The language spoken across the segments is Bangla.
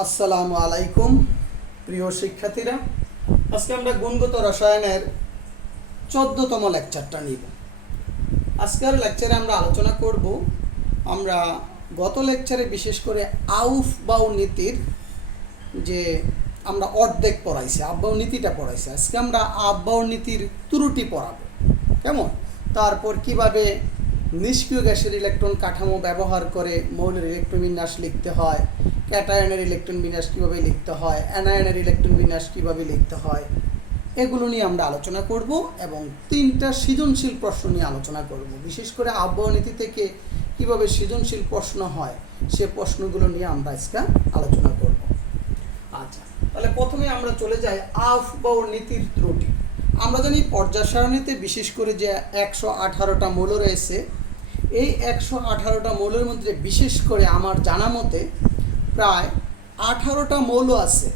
আসসালামু আলাইকুম প্রিয় শিক্ষার্থীরা, আজকে আমরা গুণগত রসায়নের 14তম লেকচারটা নিব। আজকের লেকচারে আমরা আলোচনা করব, আমরা গত লেকচারে বিশেষ করে আউফবাউ নীতির যে আমরা অর্ধেক পড়াইছি, আফবাউ নীতিটা পড়াইছি। আজকে আমরা আফবাউ নীতির ত্রুটি পড়াবো, কেমন? তারপর কিভাবে নিষ্ক্রিয় গ্যাসের ইলেকট্রন কাঠামো ব্যবহার করে মৌলের ইলেকট্রন বিন্যাস লিখতে হয়, ক্যাটায়নের ইলেকট্রন বিন্যাস কীভাবে লিখতে হয়, অ্যানায়নের ইলেকট্রন বিন্যাস কীভাবে লিখতে হয়, এগুলো নিয়ে আমরা আলোচনা করব এবং 3টা সৃজনশীল প্রশ্ন নিয়ে আলোচনা করব। বিশেষ করে আফবাউ নীতি থেকে কীভাবে সৃজনশীল প্রশ্ন হয় সে প্রশ্নগুলো নিয়ে আমরা আজকে আলোচনা করব। আচ্ছা, তাহলে প্রথমে আমরা চলে যাই আফবাউ নীতির ত্রুটি। আমরা জানি পর্যায় সারণীতে বিশেষ করে যে 118টা মৌল রয়েছে, এই 118টা মৌলের মধ্যে বিশেষ করে আমার জানা মতে প্রায় 18টা মৌল আছে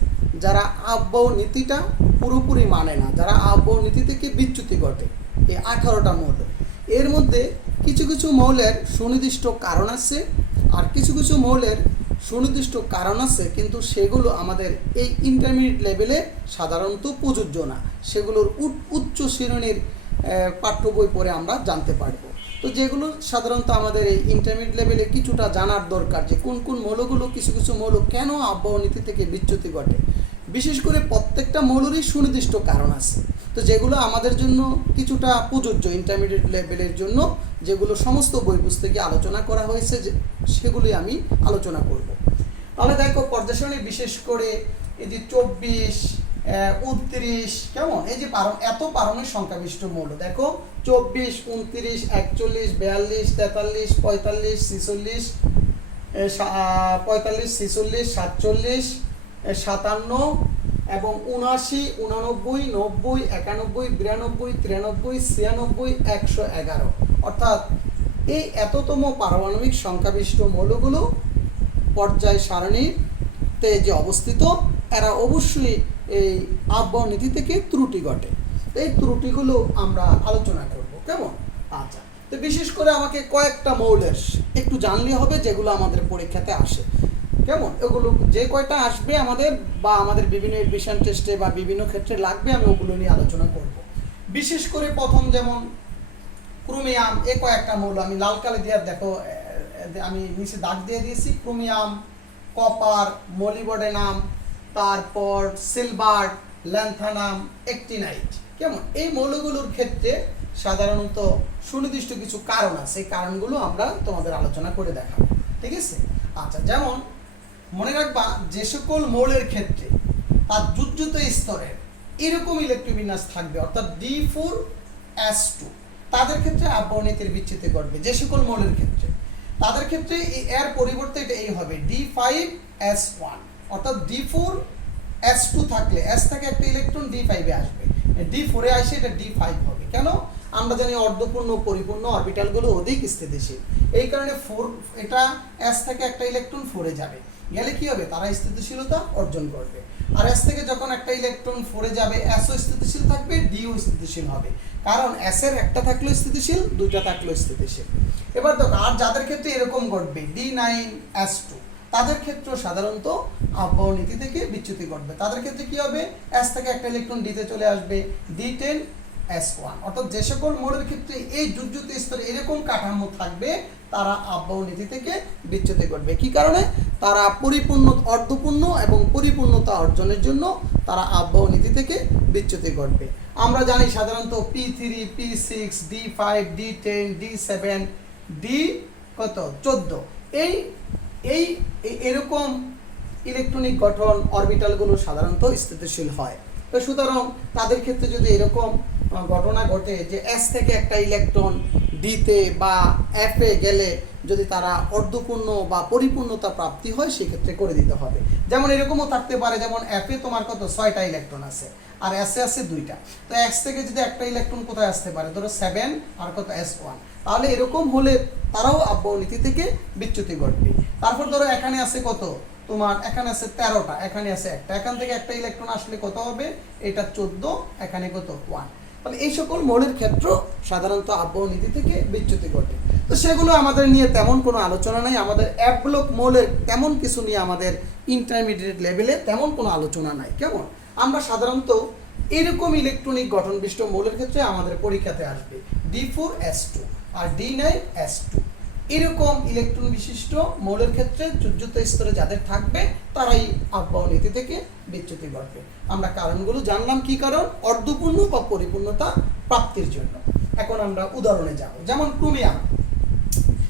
যারা আফবাউ নীতিটা পুরোপুরি মানে না, যারা আফবাউ নীতি থেকে বিচ্যুতি ঘটে। এই 18টা মৌল, এর মধ্যে কিছু কিছু মৌলের সুনির্দিষ্ট কারণ আছে, আর কিছু কিছু মৌলের সুনির্দিষ্ট কারণ আছে কিন্তু সেগুলো আমাদের এই ইন্টারমিডিয়েট লেভেলে সাধারণত প্রযোজ্য না, সেগুলোর উচ্চ শ্রেণীর পাঠ্য বই পড়ে আমরা জানতে পারবো। তো যেগুলো সাধারণত আমাদের এই ইন্টারমিডিয়েট লেভেলে কিছুটা জানার দরকার, যে কোন কোন মৌলগুলো, কিছু কিছু মৌল কেন আফবাউ নীতি থেকে বিচ্যুতি ঘটে। বিশেষ করে প্রত্যেকটা মৌলেরই সুনির্দিষ্ট কারণ আছে, তো যেগুলো আমাদের জন্য কিছুটা প্রযোজ্য ইন্টারমিডিয়েট লেভেলের জন্য, যেগুলো সমস্ত বই পুস্তকে আলোচনা করা হয়েছে, সেগুলি আমি আলোচনা করব। তাহলে দেখো পর্যায় সারণী বিশেষ করে এই যে 24, 29, কেমন, এই যে এত পারমাণবিক সংখ্যাবিষ্ট মৌল দেখো 24, 29, 41, 42, 43, 45, 46, 47, 57 এবং 79, 89, 90, 91, 92, 93, 96, 111, অর্থাৎ এই এততম পারমাণবিক সংখ্যাবিষ্ট মৌলগুলো পর্যায় সারণীতে যে অবস্থিত, এরা অবশ্যই এই আফবাউ নীতি থেকে ত্রুটি ঘটে। এই ত্রুটিগুলো আমরা আলোচনা করব, কেমন? আচ্ছা, তো বিশেষ করে আমাকে কয়েকটা মৌলের একটু জানলে হবে যেগুলো আমাদের পরীক্ষাতে আসে, কেমন? এগুলো যে কয়টা আসবে আমাদের বা আমাদের বিভিন্ন এডমিশন টেস্টে বা বিভিন্ন ক্ষেত্রে লাগবে, আমি ওগুলো নিয়ে আলোচনা করব। বিশেষ করে প্রথম যেমন ক্রোমিয়াম, এ কয়েকটা মৌল আমি লাল কালি দিয়ে দেখো, আমি নিচে দাগ দিয়ে দিয়েছি। ক্রোমিয়াম, কপার, মলিবডেনাম, তারপর সিলভার, ল্যান্থানাম, অ্যাক্টিনাইট, কেমন? এই মৌলগুলোর ক্ষেত্রে সাধারণত সুনির্দিষ্ট কিছু কারণ আছে, এই কারণগুলো আমরা তোমাদের আলোচনা করে দেখাবো, ঠিক আছে? আচ্ছা, যেমন মনে রাখবা যে সকল মৌলের ক্ষেত্রে তার যুজ্যত স্তরের এরকম ইলেকট্রোবিন্যাস থাকবে, অর্থাৎ D4S2, তাদের ক্ষেত্রে আফবাউ নীতির বিচ্যুতি ঘটবে। যে সকল মৌলের ক্ষেত্রে, তাদের ক্ষেত্রে এর পরিবর্তে এটা এই হবে D5S1, অর্থাৎ D4S2 থাকলে S থেকে একটা ইলেকট্রন D5-এ আসবে, D4-এ আসে এটা D5 হবে। কেন? আমরা জানি অর্ধপূর্ণ পরিপূর্ণ অরবিটালগুলো অধিক স্থিতিশীল, এই কারণে এটা S থেকে একটা ইলেকট্রন 4-এ যাবে, গেলে কি হবে? তারা স্থিতিশীলতা অর্জন করবে। আর S থেকে যখন একটা ইলেকট্রন 4-এ যাবে, Sও স্থিতিশীল থাকবে, Dও স্থিতিশীল হবে, কারণ S এর একটা থাকলেও স্থিতিশীল, দুইটা থাকলেও স্থিতিশীল। এবার দেখো, আর যাদের ক্ষেত্রে এরকম ঘটবে D9S2, তাদের ক্ষেত্রে সাধারণত আফবাউ নীতি থেকে বিচ্যুতি ঘটবে। তাদের ক্ষেত্রে কি হবে? S থেকে একটা ইলেকট্রন D-তে চলে আসবে, D10S1, অর্থাৎ যে সকল মৌলের ক্ষেত্রে এই যুজ্যত স্তরে এরকম কাঠামো থাকবে, তারা আফবাউ নীতি থেকে বিচ্যুতি ঘটবে। কি কারণে? তারা পরিপূর্ণ, অর্ধপূর্ণ এবং পরিপূর্ণতা অর্জনের জন্য তারা আফবাউ নীতি থেকে বিচ্যুতি ঘটবে। আমরা জানি সাধারণত P3, P6, D5, D10, D7, D14, এই এরকম ইলেকট্রনিক গঠন অরবিটালগুলো সাধারণত স্থিতিশীল হয়। তো সুতরাং তাদের ক্ষেত্রে যদি এরকম ঘটনা ঘটে যে S থেকে একটা ইলেকট্রন D-তে বা F-এ গেলে যদি তারা অর্ধপূর্ণ বা পরিপূর্ণতা প্রাপ্তি হয়, সেক্ষেত্রে করে দিতে হবে। যেমন এরকমও থাকতে পারে, যেমন F-এ তোমার কত 6টা ইলেকট্রন আছে আর S-এ আছে 2টা, তো S থেকে যদি একটা ইলেকট্রন কোথায় আসতে পারে, ধরো 7 আর কত S1, তাহলে এরকম হলে তারাও আফবাউ নীতি থেকে বিচ্যুতি ঘটবে। তারপর ধরো এখানে আছে কত, তোমার এখানে আছে 13টা, এখানে আছে একটা, এখান থেকে একটা ইলেকট্রন আসলে কত হবে? এটা 14, এখানে কত 1। তাহলে এই সকল মৌলের ক্ষেত্র সাধারণত আবহ নীতি থেকে বিচ্যুতি ঘটে। তো সেগুলো আমাদের নিয়ে তেমন কোনো আলোচনা নাই, আমাদের এক ব্লক মৌলের তেমন কিছু নিয়ে আমাদের ইন্টারমিডিয়েট লেভেলে তেমন কোনো আলোচনা নাই। কেমন আমরা সাধারণত এরকম ইলেকট্রনিক গঠন বিশিষ্ট মৌলের ক্ষেত্রে আমাদের পরীক্ষাতে আসবে D4S2 আর D9S2, এরকম ইলেকট্রন বিশিষ্ট মৌলের ক্ষেত্রে যোজ্যত স্তরে যাদের থাকবে তারাই আবহ নীতি থেকে বিচ্যুতি ঘটবে। আমরা কারণগুলো জানলাম, কি কারণ? অর্ধপূর্ণ বা পরিপূর্ণতা প্রাপ্তির জন্য। এখন আমরা উদাহরণে যাব, যেমন ক্রোমিয়াম।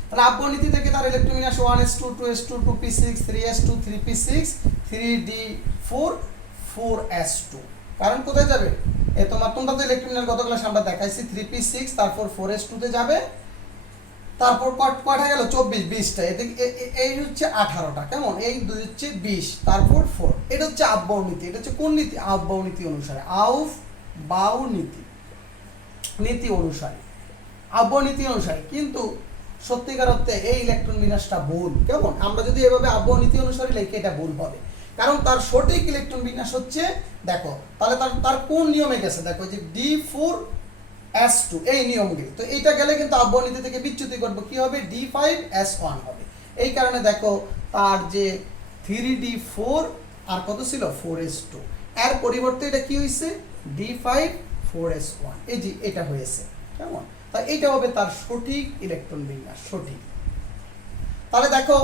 তাহলে আবহ নীতি থেকে তার ইলেকট্রন বিন্যাস 1s2 2s2 2p6 3s2 3p6 3d4 4s2। কারণ কোথায় যাবে? তোমরা তো ইলেকট্রন বিন্যাস গত ক্লাসে আমরা দেখাইছি 3p6, তারপর 4s2 তে যাবে, তারপর কয়টা গেল? 24 20টা, এই হচ্ছে 18টা। কেমন? এই 2 হচ্ছে 20, তারপর 4। এটা হচ্ছে আবহ নীতি। এটা হচ্ছে কোন নীতি? আবহ নীতি অনুসারে, বাউ নীতি, নীতি অনুসারে, আবহ নীতি অনুসারে। কিন্তু সত্যিকার অর্থে এই ইলেকট্রন বিন্যাসটা ভুল। কেমন? আমরা যদি এভাবে আবহ নীতি অনুসারে লিখি এটা ভুল হবে, কারণ তার সঠিক ইলেকট্রন বিন্যাস হচ্ছে, দেখো তাহলে তার কোন নিয়মে গেছে, দেখো যে D4S2 এই নিয়মগুলি। তো এইটা গেলে কিন্তু আবহ নীতি থেকে বিচ্যুতি ঘটবে। কি হবে? D5S1 হবে। এই কারণে দেখো তার যে 3D4 আর কত ছিল? 4s2, এর পরিবর্তে এটা কি হয়েছে? D5 4s1, এই যে এটা হয়েছে। কেমন? তা এইটা হবে তার সঠিক ইলেকট্রন বিন্যাস, সঠিক। তাহলে দেখো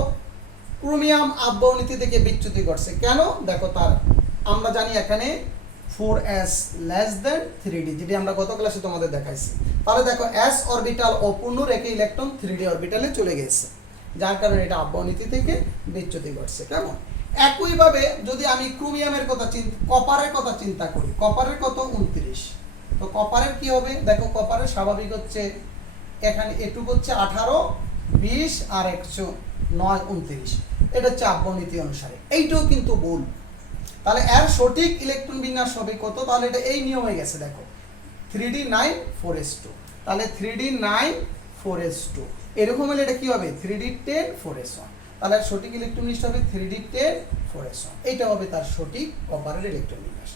ক্রোমিয়াম আবহ নীতি থেকে বিচ্যুতি ঘটছে কেন? দেখো তার আমরা জানি এখানে 4s less than 3d, যেটি আমরা গত ক্লাসে তোমাদের দেখাইছি। তাহলে দেখো s অরবিটাল অপূর্ণ রেখে ইলেকট্রন 3d অরবিটালে চলে গেছে, যার কারণে এটা আবহ নীতি থেকে বিচ্যুতি ঘটছে। কেমন? একইভাবে যদি আমি ক্রোমিয়ামের কথা কপারের কথা চিন্তা করি, কপারের কত? 29। তো কপারের কি হবে? দেখো কপারের স্বাভাবিক হচ্ছে এখানে এটুক হচ্ছে 18 20 আর 109 29, এটা হচ্ছে আবহ নীতি অনুসারে। এইটাও কিন্তু ভুল। তাহলে এর সঠিক ইলেকট্রন বিন্যাস হবে কত? তাহলে এটা এই নিয়মে গেছে, দেখো 3d9 4s2, তাহলে 3d9 4s2 এরকম হলে এটা কি হবে? 3d10 4s1। তাহলে সঠিক ইলেকট্রন বিন্যাস হবে 3d10 4s1। এইটা হবে তার সঠিক কপারের ইলেকট্রন বিন্যাস।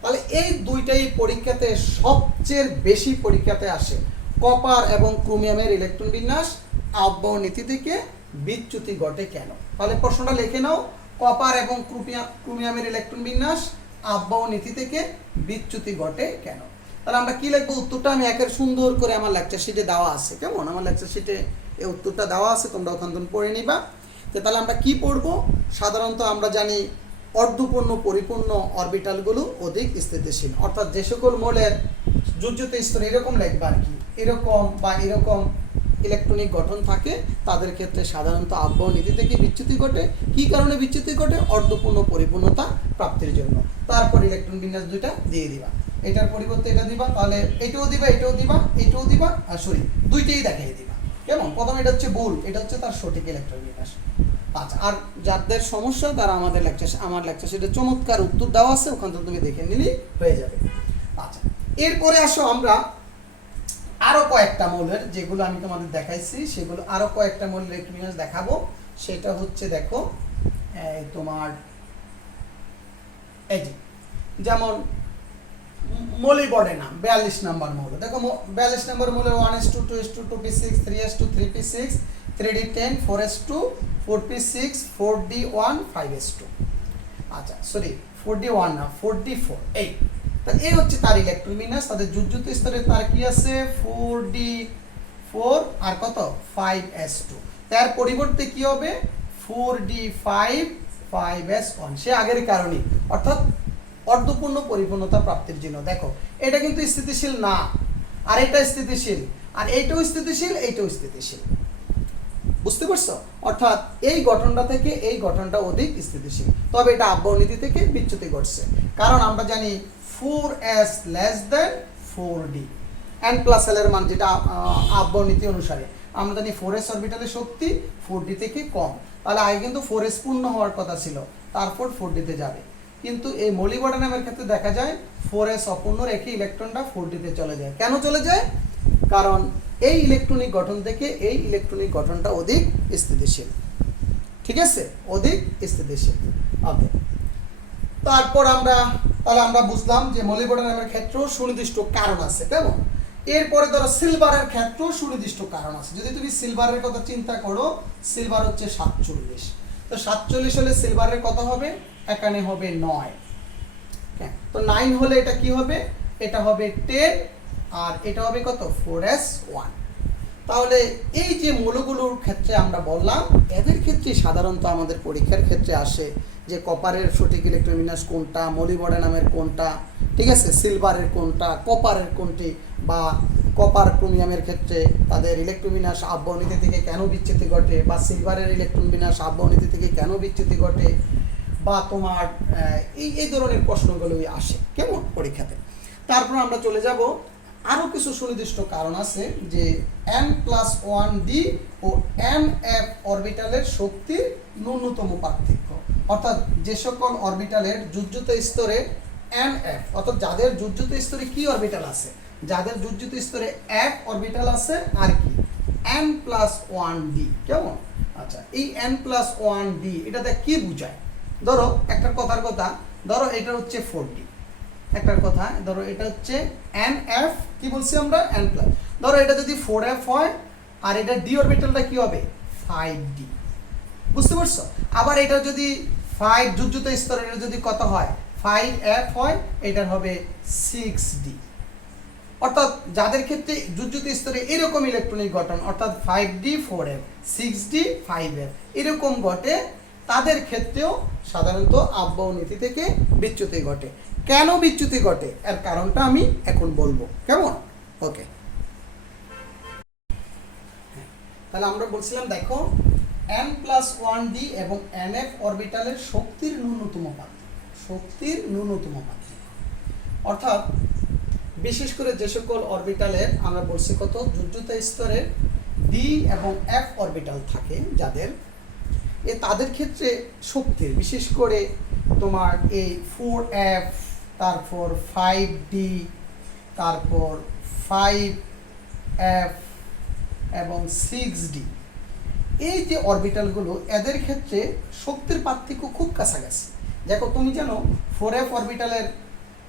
তাহলে এই দুইটাই পরীক্ষাতে সবচেয়ে বেশি পরীক্ষাতে আসে, কপার এবং ক্রোমিয়ামের ইলেকট্রন বিন্যাস আবহ নীতি থেকে বিচ্যুতি ঘটে কেন? তাহলে প্রশ্নটা লিখে নাও, কপার এবং ক্রোমিয়ামের ইলেকট্রন বিন্যাস আবহ নীতি থেকে বিচ্যুতি ঘটে কেন? তাহলে আমরা কি লিখবো? উত্তরটা আমি একের সুন্দর করে আমার লেকচার শিটে দেওয়া আছে। কেমন? আমার লেকচার শিটে এই উত্তরটা দেওয়া আছে, তোমরা ওখান থেকে পড়ে নিবা। তো তাহলে আমরা কি পড়বো? সাধারণত আমরা জানি অর্ধপূর্ণ পরিপূর্ণ অরবিটালগুলো অধিক স্থিতিশীল, অর্থাৎ যে সকল মৌলের যোজ্যতা স্তর এরকম লিখবা আর কি, এরকম বা এরকম ইলেকট্রনিক গঠন থাকে, তাদের ক্ষেত্রে সাধারণত আবহ নীতি থেকে বিচ্যুতি ঘটে। কি কারণে বিচ্যুতি ঘটে? অর্ধপূর্ণ পরিপূর্ণতা প্রাপ্তির জন্য। তারপর ইলেকট্রন বিন্যাস দুইটা দিয়ে দিবা, এটার পরিবর্তে এটা দিবা, তাহলে এটাও দিবা, এটাও দিবা, এটাও দিবা, আর সরি দুইটাই দেখাই দিবা। কেমন? প্রথমে এটা হচ্ছে ভুল, এটা হচ্ছে তার সঠিক ইলেকট্রন বিন্যাস। আচ্ছা, আর যাদের সমস্যা তারা আমার লেকচার শিটে চমৎকার উত্তর দেওয়া আছে, ওখান থেকে তুমি দেখে নিলেই হয়ে যাবে। আচ্ছা, এরপরে আসো আমরা আরো কয়েকটা মৌলের, যেগুলো আমি তোমাদের দেখাইছি সেগুলো আরো কয়েকটা মৌলের ইলেকট্রন বিন্যাস দেখাবো। সেটা হচ্ছে দেখো তোমার এই যে যেমন মলিবডেনাম 42 নম্বর মৌল। দেখো 42 নম্বর মৌলের 1s2 2s2 2p6 3s2 3p6 3d10 4s2 4p6 4d1 5s2। আচ্ছা সরি 4d1 না 4d4, এই তাহলে এই হচ্ছে তার ইলেকট্রন বিন্যাস। তাদের যোজ্যতা স্তরে তার কি আছে? 4d4 আর কত? 5s2। তার পরিবর্তে কি হবে? 4d5 5s1, সে আগের কারণেই, অর্থাৎ অর্ধপূর্ণ পরিপূর্ণতা প্রাপ্তির জন্য। দেখো এটা কিন্তু স্থিতিশীল না, আর এটা স্থিতিশীল, আর এইটাও স্থিতিশীল, এইটাও স্থিতিশীল। বুঝতে পারছো? অর্থাৎ এই গঠনটা থেকে এই গঠনটা অধিক স্থিতিশীল, তবে এটা আবহ নীতি থেকে বিচ্যুতি ঘটছে। কারণ আমরা জানি 4s less than 4d, n plus l এর মান যেটা আবহ নীতি অনুসারে আমরা জানি 4s অরবিটালের শক্তি 4d থেকে কম। তাহলে আগে কিন্তু 4s পূর্ণ হওয়ার কথা ছিল, তারপর 4d তে যাবে। কিন্তু এই মলিবডেনামের ক্ষেত্রে দেখা যায় 4s অপূর্ণ রেখে ইলেকট্রনটা 4d তে চলে যায়। কেন চলে যায়? কারণ এই ইলেকট্রনিক গঠন থেকে এই ইলেকট্রনিক গঠনটা অধিক স্থিতিশীল। ঠিক আছে? অধিক স্থিতিশীল। ওকে, তারপর আমরা তাহলে আমরা বুঝলাম যে মলিবডেনামের ক্ষেত্রেও সুনির্দিষ্ট কারণ আছে, কেমন? এরপরে ধরো সিলভারের ক্ষেত্রেও সুনির্দিষ্ট কারণ আছে। যদি তুমি সিলভারের কথা চিন্তা করো, সিলভার হচ্ছে 47, তো 47 হলে সিলভারের কত হবে? এখানে হবে 9, তো 9 হলে এটা কি হবে? এটা হবে 10, আর এটা হবে কত? 4s1। তাহলে এই যে মৌলগুলোর ক্ষেত্রে আমরা বললাম, এদের ক্ষেত্রে সাধারণত আমাদের পরীক্ষার ক্ষেত্রে আসে যে কপারের সঠিক ইলেকট্রন বিন্যাস কোনটা, মলিবডেনামের কোনটা, ঠিক আছে, সিলভারের কোনটা, কপারের কোনটি, বা কপার ক্রোমিয়ামের ক্ষেত্রে তাদের ইলেকট্রন বিন্যাস আব্বনীতি থেকে কেন বিচ্যুতি ঘটে, বা সিলভারের ইলেকট্রন বিন্যাস আব্বনীতি থেকে কেন বিচ্যুতি ঘটে, বা তোমার এই ধরনের প্রশ্নগুলোই আসে, কেমন, পরীক্ষাতে। তারপর আমরা চলে যাব, আরও কিছু সুনির্দিষ্ট কারণ আছে যে n+1d ও nf অরবিটালের শক্তির ন্যূনতম পার্থক্য, অর্থাৎ যে সকল অরবিটালের যুজ্যুত স্তরে nf, অর্থাৎ যাদের যুজ্যুত স্তরে কি অরবিটাল আছে, যাদের যুজ্যুত স্তরে এক অরবিটাল আছে, আর কি n+1d, কেমন? আচ্ছা, এই n+1d এটাতে কি বোঝায়? ধরো একটা কথার কথা, ধরো এটা হচ্ছে 4d, একটার কথা ধরো এটা হচ্ছে nf, কি বলছি আমরা? n+, ধরো এটা যদি 4f হয় আর এটা d অরবিটালটা কি হবে? 5d, বুঝতে পারছো? আবার এটা যদি 5 যুজ্যুত স্তরের যদি কত হয়? 5f হয়, এটার হবে 6d। অর্থাৎ যাদের ক্ষেত্রে যুজ্যুত স্তরে এরকম ইলেকট্রনিক গঠন, অর্থাৎ 5d 4f 6d 5f এরকম ঘটে, তাদের ক্ষেত্রেও সাধারণত আব্বনীতি থেকে বিচ্যুতি ঘটে। কেন বিচ্যুতি ঘটে এর কারণটা আমি এখন বলবো, কেমন? ওকে, তাহলে আমরা বলছিলাম, দেখো n+1d এবং nf অরবিটালের শক্তির ন্যূনতম পার্থক্য, শক্তির ন্যূনতম পার্থক্য, অর্থাৎ বিশেষ করে যে সকল অরবিটালের আমরা বলছি কত যুজ্যুত স্তরের d এবং f অরবিটাল থাকে যাদের, তাদের ক্ষেত্রে শক্তির, বিশেষ করে তোমার এই 4f, তারপর 5d, তারপর 5f এবং 6d, এই যে অরবিটালগুলো, এদের ক্ষেত্রে শক্তির পার্থক্য খুব কাছাকাছি। দেখো তুমি জানো 4f অরবিটালের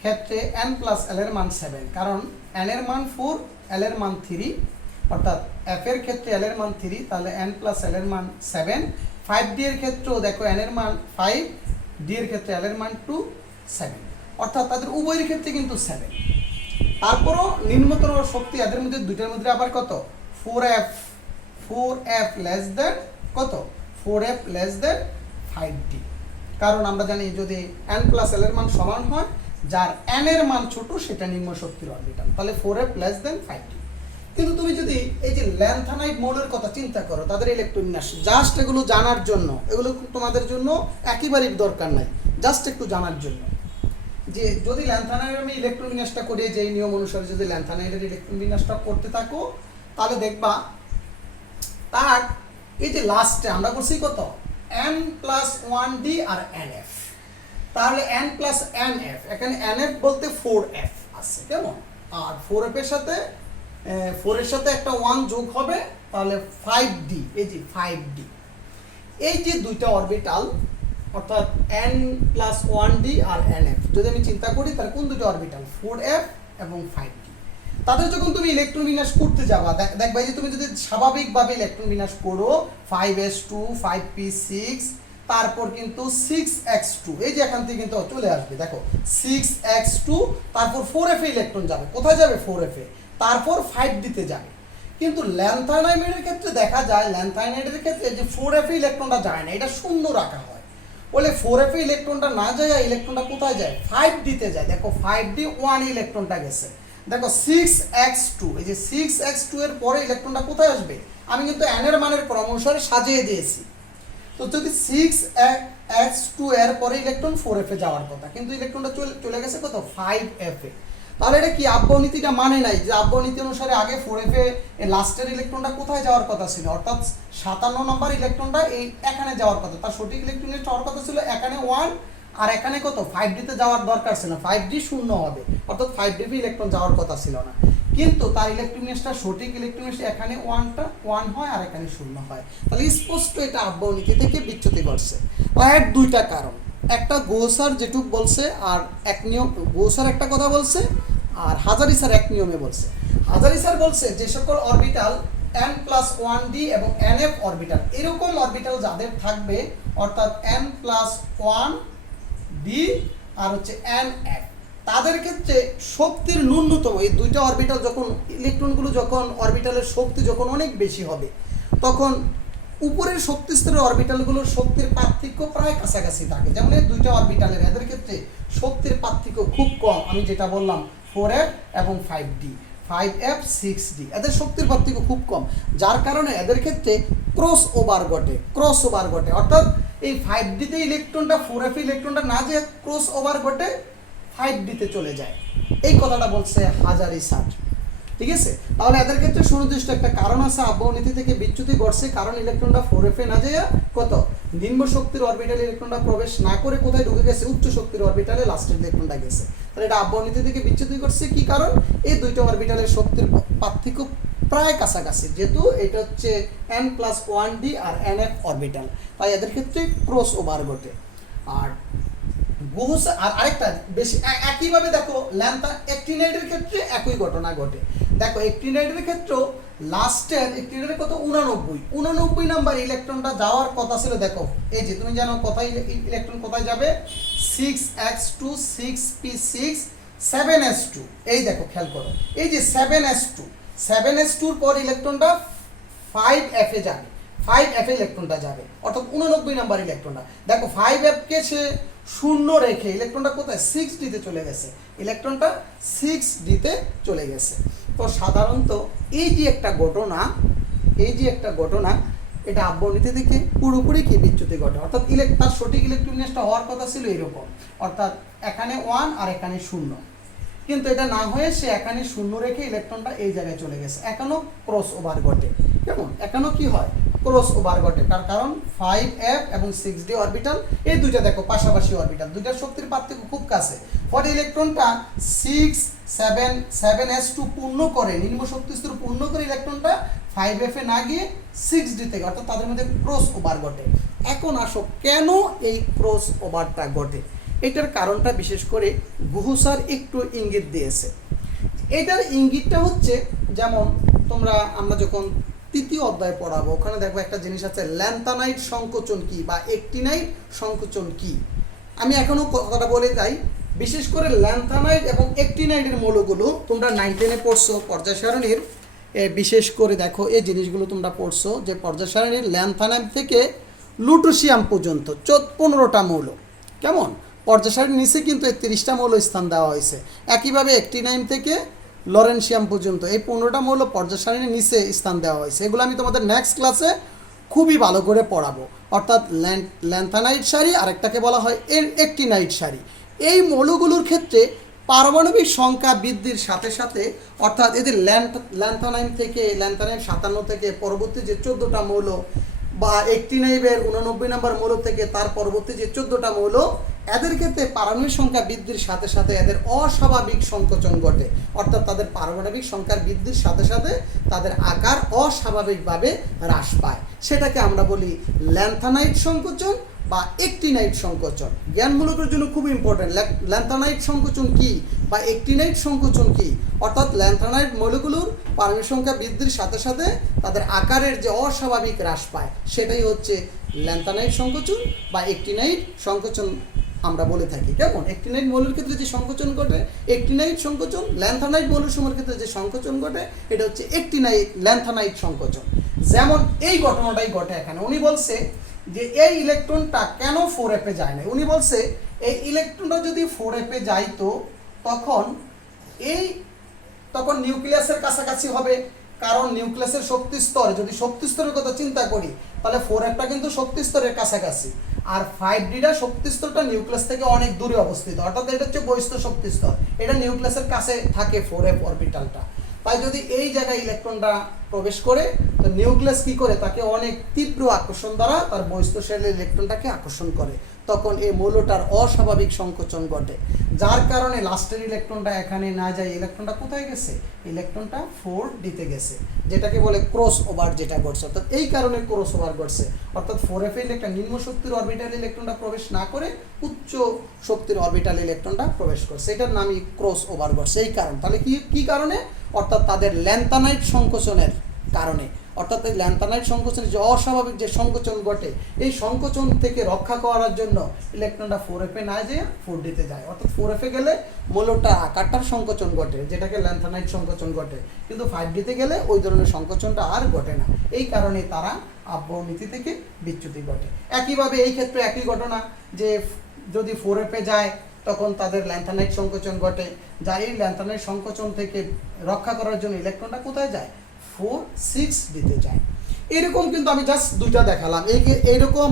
ক্ষেত্রে n+l এর মান 7, কারণ n এর মান 4, l এর মান 3, অর্থাৎ f এর ক্ষেত্রে l এর মান 3, তাহলে n+l এর মান 7। 5d এর ক্ষেত্রেও দেখো n এর মান 5, d এর ক্ষেত্রে l এর মান 2, 7, অর্থাৎ তাদের উভয়ের ক্ষেত্রে কিন্তু 7। তারপরও নিম্নতর শক্তি এদের মধ্যে দুইটার মধ্যে আবার কত? 4f লেস দেন কত? 4f লেস দেন 5d, কারণ আমরা জানি যদি n+l এর মান সমান হয়, যার n এর মান ছোট সেটা নিম্ন শক্তির অরবিটাল, তাহলে 4f লেস দেন 5d। কিন্তু তুমি যদি এই যে ল্যান্থানাইড মৌলের কথা চিন্তা করো, তাদের ইলেকট্রন বিন্যাস, জাস্ট এগুলো জানার জন্য, এগুলো তোমাদের জন্য একেবারেই দরকার নাই, জাস্ট একটু জানার জন্য, যে যদি ল্যান্থানাইডের আমি ইলেকট্রন বিন্যাসটা করি, যে নিয়ম অনুসারে যদি ল্যান্থানাইডের ইলেকট্রন বিন্যাসটা করতে থাকো, তাহলে দেখবা তার এই যে লাস্টে আমরা বলছি কত? n+1d আর nf, তাহলে n+nf, এখানে nf বলতে 4f আছে, কেমন? আর 4f এর সাথে 4 এর সাথে একটা 1 যোগ হবে, তাহলে 5d, এই যে 5d, এই যে দুইটা অরবিটাল, অর্থাৎ n+1d আর nf যদি আমি চিন্তা করি, তাহলে কোন দুটো অরবিটাল? 4f এবং 5d। তাদের যখন তুমি ইলেকট্রন বিন্যাস করতে যাবা, দেখবা যে তুমি যদি স্বাভাবিকভাবে ইলেকট্রন বিন্যাস করো 5s2 5p6, তারপর কিন্তু 6x2, এই যে এখান থেকে কিন্তু চলে আসবে, দেখো 6x2, তারপর 4f এ ইলেকট্রন যাবে, কোথায় যাবে? 4f এ, তারপর 5d তে যাবে। কিন্তু ল্যান্থানাইডের ক্ষেত্রে দেখা যায়, ল্যান্থানাইডের ক্ষেত্রে যে 4f এ ইলেকট্রনটা যায় না, এটা শূন্য রাখা হয়, বলে 4f এ ইলেকট্রনটা না যায়, ইলেকট্রনটা কোথায় যায়? 5d তে যায়। দেখো 5d 1 ইলেকট্রনটা গেছে, দেখো 6x2, এই যে 6x2 এর পরে ইলেকট্রনটা কোথায় আসবে? আমি কিন্তু n এর মানের ক্রম অনুসারে সাজিয়ে দিয়েছি। তো যদি 6x2 এর পরে ইলেকট্রন 4f এ যাওয়ার কথা, কিন্তু ইলেকট্রনটা চলে গেছে কত? 5f এ। তাহলে এটা কি আব্বনীতিটা মানে নাই, যে আব্বনীতি অনুসারে আগে 4f এ লাস্টের ইলেকট্রনটা কোথায় যাওয়ার কথা ছিল, অর্থাৎ 57 নম্বর ইলেকট্রনটা এই এখানে যাওয়ার কথা, তার সঠিক ইলেকট্রনের যাওয়ার কথা ছিল এখানে 1, আর এখানে কত? 5d তে যাওয়ার দরকার ছিল, 5d শূন্য হবে, অর্থাৎ 5d ইলেকট্রন যাওয়ার কথা ছিল না, কিন্তু তার ইলেকট্রনিক্সটা সঠিক ইলেকট্রনিক্স এখানে 1 হয় আর এখানে 0 হয়, তাহলে স্পষ্ট এটা আব্বনীতি থেকে বিচ্যুতি ঘটছে। এর দুইটা কারণ, একটা গোসার যেটুক বলছে আর এক নিয়ম, গোসার একটা কথা বলছে আর হাজারি স্যার এক নিয়মে বলছে। হাজারি স্যার বলছে যে সকল অরবিটাল n+1d এবং nf অরবিটাল, এরকম অরবিটাল যাদের থাকবে অর্থাৎ n+1d আর হচ্ছে nf, তাদের ক্ষেত্রে শক্তির ন্যূনতম, এই দুইটা অরবিটাল যখন ইলেকট্রনগুলো যখন অরবিটালের শক্তি যখন অনেক বেশি হবে, তখন উপরের শক্তি স্তরের অরবিটালগুলোর শক্তির পার্থক্য প্রায় কাছাকাছি থাকে। যেমন এই দুইটা অরবিটালের এদের ক্ষেত্রে শক্তির পার্থক্য খুব কম, আমি যেটা বললাম 4f এবং 5d, 5f 6d, এদের শক্তির পার্থক্য খুব কম, যার কারণে এদের ক্ষেত্রে ক্রস ওভার ঘটে, অর্থাৎ এই 5d-তে ইলেকট্রনটা 4f ইলেকট্রনটা না যে ক্রস ওভার ঘটে 5d-তে চলে যায়, এই কথাটা বলছে হাজারি স্যার। ঠিক আছে, তাহলে এদের ক্ষেত্রে সুনির্দিষ্ট একটা কারণ আছে, আবহনীতি থেকে বিচ্যুতি ঘটছে, কারণ ইলেকট্রনটা 4f-এ না যায় কত নিম্ন শক্তির অরবিটালে ইলেকট্রনটা প্রবেশ না করে কোথায় ঢুকে গেছে, উচ্চ শক্তির অরবিটালে লাস্টের ইলেকট্রনটা গেছে। তাহলে এটা আবহনীতি থেকে বিচ্যুতি ঘটছে, কি কারণ এই দুইটা অরবিটালের শক্তির পার্থক্য প্রায় কাছাকাছি, যেহেতু এটা হচ্ছে n+1d আর nf অরবিটাল, তাই এদের ক্ষেত্রে ক্রস ওভার ঘটে। আর আর আরেকটা বেশি একইভাবে দেখো অ্যাক্টিনাইডের ক্ষেত্রে একই ঘটনা ঘটে। দেখো অ্যাক্টিনাইডের ক্ষেত্রেও লাস্টের অ্যাক্টিনাইডের কত 89 নাম্বার ইলেকট্রনটা যাওয়ার কথা ছিল। দেখো এই যে তুমি জানো কোথায় ইলেকট্রন কোথায় যাবে, 6s2 6p6 7s2, এই দেখো খেয়াল করো, এই যে 7s2 পর ইলেকট্রনটা 5f এ যাবে, 5f ইলেকট্রনটা যাবে, অর্থাৎ 89 নাম্বার ইলেকট্রনটা। দেখো 5f কে সে শূন্য রেখে ইলেকট্রনটা কোথায় 6d-তে চলে গেছে, ইলেকট্রনটা 6d-তে চলে গেছে। তো সাধারণত এই যে একটা ঘটনা এটা আবহনীতি থেকে পুরোপুরি কি বিচ্যুতি ঘটে, অর্থাৎ তার সঠিক ইলেকট্রনিক্সটা হওয়ার কথা ছিল এরকম, অর্থাৎ এখানে 1 আর এখানে 0, কিন্তু এটা না হয়ে সে এখানে 0 রেখে ইলেকট্রনটা এই জায়গায় চলে গেছে, এখনো ক্রস ওভার ঘটে। কেমন এখনো কি হয়, ক্রস ওভার ঘটে, তার কারণ 5f এবং 6d অরবিটাল এই দুইটা দেখো পাশাপাশি অরবিটাল, দুইটার শক্তির পার্থক্য খুব কাছে, ফলে ইলেকট্রনটা 7s2 পূর্ণ করে, নিম্ন শক্তি স্তর পূর্ণ করে ইলেকট্রনটা 5f এ না গিয়ে 6d থেকে, অর্থাৎ তাদের মধ্যে ক্রস ওভার ঘটে। এখন আসো কেন এই ক্রস ওভারটা ঘটে, এটার কারণটা বিশেষ করে গুহ স্যার একটু ইঙ্গিত দিয়েছে। এটার ইঙ্গিতটা হচ্ছে, যেমন আমরা যখন তৃতীয় অধ্যায় পড়াবো, ওখানে দেখবো একটা জিনিস আছে ল্যান্থানাইট সংকোচন কি বা অ্যাক্টিনাইট সংকোচন কি। আমি এখনো কথাটা বলে যাই, বিশেষ করে ল্যান্থানাইট এবং অ্যাক্টিনাইটের মৌলগুলো তোমরা 9-10-এ পড়ছো পর্যায় সারণীর, বিশেষ করে দেখো এই জিনিসগুলো তোমরা পড়ছো যে পর্যায় সারণীর ল্যান্থানাইট থেকে লুটোসিয়াম পর্যন্ত 15টা মৌল, কেমন পর্যায় সারণীর নিচে কিন্তু 30টা মৌল স্থান দেওয়া হয়েছে। একইভাবে অ্যাক্টিনাইন থেকে লরেনসিয়াম পর্যন্ত এই 15টা মৌল পর্যায় সারণীর নিচে স্থান দেওয়া হয়েছে। এগুলো আমি তোমাদের নেক্সট ক্লাসে খুবই ভালো করে পড়াবো। অর্থাৎ ল্যান্থানাইট সারি, আরেকটাকে বলা হয় অ্যাক্টিনাইট সারি। এই মৌলগুলোর ক্ষেত্রে পারমাণবিক সংখ্যা বৃদ্ধির সাথে সাথে, অর্থাৎ এদের ল্যান্থানাইট 57 থেকে পরবর্তী যে 14টা মৌল, বা অ্যাক্টিনাইটের 89 নম্বর মৌল থেকে তার পরবর্তী যে 14টা মৌল, এদের ক্ষেত্রে পারমাণবিক সংখ্যা বৃদ্ধির সাথে সাথে এদের অস্বাভাবিক সংকোচন ঘটে, অর্থাৎ তাদের পারমাণবিক সংখ্যার বৃদ্ধির সাথে সাথে তাদের আকার অস্বাভাবিকভাবে হ্রাস পায়। সেটাকে আমরা বলি ল্যান্থানাইট সংকোচন বা অ্যাক্টিনাইট সংকোচন। জ্ঞানমূলকের জন্য খুব ইম্পর্টেন্ট, ল্যান্থানাইট সংকোচন কি বা অ্যাক্টিনাইট সংকোচন কি। অর্থাৎ ল্যান্থানাইট মৌলগুলোর পারমাণবিক সংখ্যা বৃদ্ধির সাথে সাথে তাদের আকারের যে অস্বাভাবিক হ্রাস পায়, সেটাই হচ্ছে ল্যান্থানাইট সংকোচন বা অ্যাক্টিনাইট সংকোচন আমরা বলে থাকি। কেমন অ্যাক্টিনাইট মৌলের ক্ষেত্রে যে সংকোচন ঘটে অ্যাক্টিনাইট সংকোচন, ল্যান্থানাইট মৌলসমূহের ক্ষেত্রে যে সংকোচন ঘটে এটা হচ্ছে ল্যান্থানাইট সংকোচন। যেমন এই ঘটনাটাই ঘটে এখানে। উনি বলছে যে এই ইলেকট্রনটা কেন 4f এ যায় না। উনি বলছে এই ইলেকট্রনটা যদি 4f এ যাইতো তখন নিউক্লিয়াসের কাছাকাছি হবে, কারণ নিউক্লিয়াসের শক্তি স্তর, যদি শক্তি স্তরের কথা চিন্তা করি তাহলে 4fটা কিন্তু শক্তি স্তরের কাছাকাছি, আর 5dটা শক্তি স্তরটা নিউক্লিয়াস থেকে অনেক দূরে অবস্থিত, অর্থাৎ এটা হচ্ছে বহিস্থ শক্তি স্তর, এটা নিউক্লিয়াসের কাছে থাকে 4f অরবিটালটা। তাই যদি এই জায়গায় ইলেকট্রনটা প্রবেশ করে, তো নিউক্লিয়াস কি করে তাকে অনেক তীব্র আকর্ষণ দ্বারা তার বহিস্থ শেলের ইলেকট্রনটাকে আকর্ষণ করে, তখন এই মৌলটার অস্বাভাবিক সংকোচন ঘটে। যার কারণে লাস্টের ইলেকট্রনটা এখানে না যায়, ইলেকট্রনটা কোথায় গেছে, ইলেকট্রনটা 4d তে গেছে, যেটাকে বলে ক্রস ওভার যেটা ঘটছে। অর্থাৎ এই কারণে ক্রস ওভার ঘটছে, অর্থাৎ 4f একটা নিম্ন শক্তির অরবিটাল ইলেকট্রনটা প্রবেশ না করে উচ্চ শক্তির অরবিটাল ইলেকট্রনটা প্রবেশ করছে, এটার নামই ক্রস ওভার ঘটছে। এই কারণ তাহলে কি কারণে, অর্থাৎ তাদের ল্যান্থানাইট সংকোচনের কারণে, অর্থাৎ এই ল্যান্থানাইট সংকোচনের যে অস্বাভাবিক যে সংকোচন ঘটে, এই সংকোচন থেকে রক্ষা করার জন্য ইলেকট্রনটা 4f না যায় 4d তে যায়। অর্থাৎ 4f গেলে মৌলটা আকারটার সংকোচন ঘটে, যেটাকে ল্যান্থানাইট সংকোচন ঘটে, কিন্তু 5d তে গেলে ওই ধরনের সংকোচনটা আর ঘটে না। এই কারণে তারা আব্বনীতি থেকে বিচ্যুতি ঘটে। একইভাবে এই ক্ষেত্রে একই ঘটনা, যে যদি 4f যায় তখন তাদের ল্যান্থানাইট সংকোচন ঘটে, যা এই ল্যান্থানাইট সংকোচন থেকে রক্ষা করার জন্য ইলেকট্রনটা কোথায় যায়, 4,6 দিতে যায়। এরকম কিন্তু আমি জাস্ট দুইটা দেখালাম, এইরকম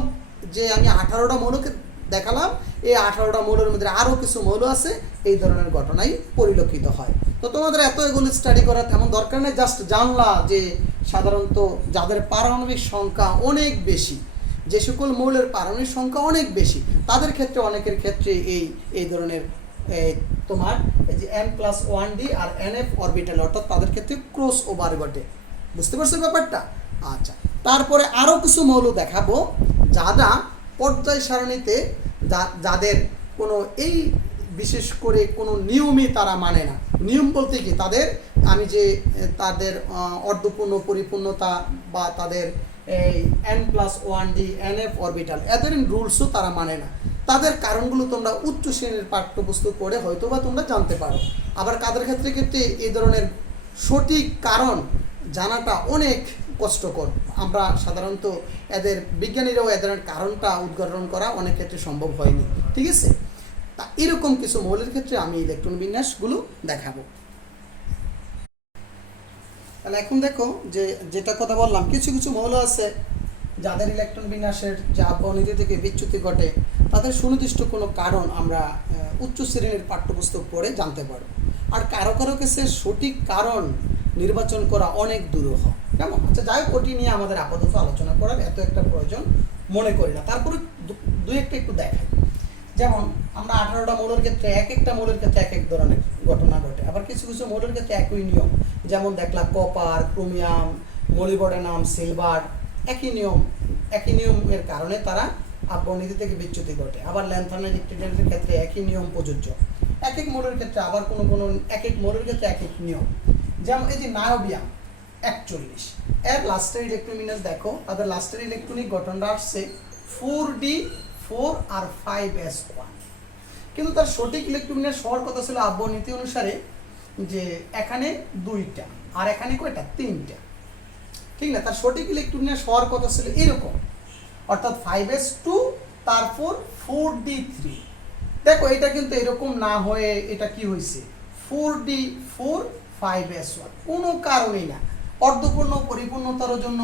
যে আমি 18টা মৌলকে দেখালাম, এই 18টা মৌলের মধ্যে আরও কিছু মৌল আছে, এই ধরনের ঘটনাই পরিলক্ষিত হয়। তো তোমাদের এত এগুলো স্টাডি করার তেমন দরকার নেই, জাস্ট জানলা যে সাধারণত যাদের পারমাণবিক সংখ্যা অনেক বেশি, যে সকল মৌলের পারমাণবিক সংখ্যা অনেক বেশি, তাদের ক্ষেত্রে অনেকের ক্ষেত্রে এই ধরনের তোমার এই যে n+1d আর nf অরবিটাল, অর্থাৎ তাদের ক্ষেত্রে ক্রস ওভার ঘটে। বুঝতে পারছো ব্যাপারটা? আচ্ছা, তারপরে আরও কিছু মৌল দেখাবো যারা পর্যায় সারণীতে যাদের কোনো এই বিশেষ করে কোনো নিয়মই তারা মানে না। নিয়ম বলতে কি, আমি যে তাদের অর্ধপূর্ণ পরিপূর্ণতা বা তাদের এই n+1d nf অরবিটাল এদের রুলসও তারা মানে না। তাদের কারণগুলো তোমরা উচ্চ শ্রেণীর পাঠ্যপুস্তক পড়ে হয়তো বা তোমরা জানতে পারো। আবার কাদের ক্ষেত্রে এই ধরনের সঠিক কারণ জানাটা অনেক কষ্টকর। আমরা সাধারণত বিজ্ঞানীরাও এদের কারণটা উদ্ঘাটন করা অনেক ক্ষেত্রে সম্ভব হয়নি। ঠিক আছে, তা এরকম কিছু মৌলের ক্ষেত্রে আমি ইলেকট্রন বিন্যাসগুলো দেখাবো। তাহলে এখন দেখো যেটা কথা বললাম, কিছু কিছু মৌল আছে যাদের ইলেকট্রন বিন্যাসের যে আব্বনীতি থেকে বিচ্যুতি ঘটে, তাদের সুনির্দিষ্ট কোনো কারণ আমরা উচ্চ শ্রেণীর পাঠ্যপুস্তক পড়ে জানতে পারব। আর কারো কারো কাছে সঠিক কারণ নির্বাচন করা অনেক দুরূহ। কেমন? আচ্ছা, যাই হোক, ওটি নিয়ে আমাদের আপাতত আলোচনা করার এত একটা প্রয়োজন মনে করি না। তারপরে দুই একটা একটু দেখাই। যেমন আমরা 18টা মৌলের ক্ষেত্রে এক একটা মৌলের ক্ষেত্রে এক এক ধরনের ঘটনা ঘটে, আবার কিছু কিছু মৌলের ক্ষেত্রে একই নিয়ম। যেমন দেখলাম কপার, ক্রোমিয়াম, মলিবডেনাম, সিলভার, একই নিয়মের কারণে তারা আব্বনীতি থেকে বিচ্যুতি ঘটে। আবার ল্যান্থানাইট ইলেকট্রনের ক্ষেত্রে একই নিয়ম প্রযোজ্য। এক এক মৌলের ক্ষেত্রে আবার কোনো এক এক মৌলের ক্ষেত্রে এক এক নিয়ম। যেমন এই যে নায়োবিয়াম 41, এর লাস্টের ইলেকট্রন বিন্যাস দেখো, তাদের লাস্টের ইলেকট্রনিক গঠনটা আসছে 4d4 আর 5s1, কিন্তু তার সঠিক ইলেকট্রন বিন্যাস হওয়ার কথা ছিল আব্বনীতি অনুসারে যে এখানে 2টা আর এখানে কয়টা, 3টা। ঠিক না? তার সঠিক ইলেকট্রন বিন্যাস হওয়ার কথা ছিল এরকম, অর্থাৎ 5s2 তারপর 4d3। দেখো এটা কিন্তু এরকম না হয়ে এটা কি হয়েছে, 4d4 5s1, কোনো কারণই না। অর্ধপূর্ণ পরিপূর্ণতার জন্য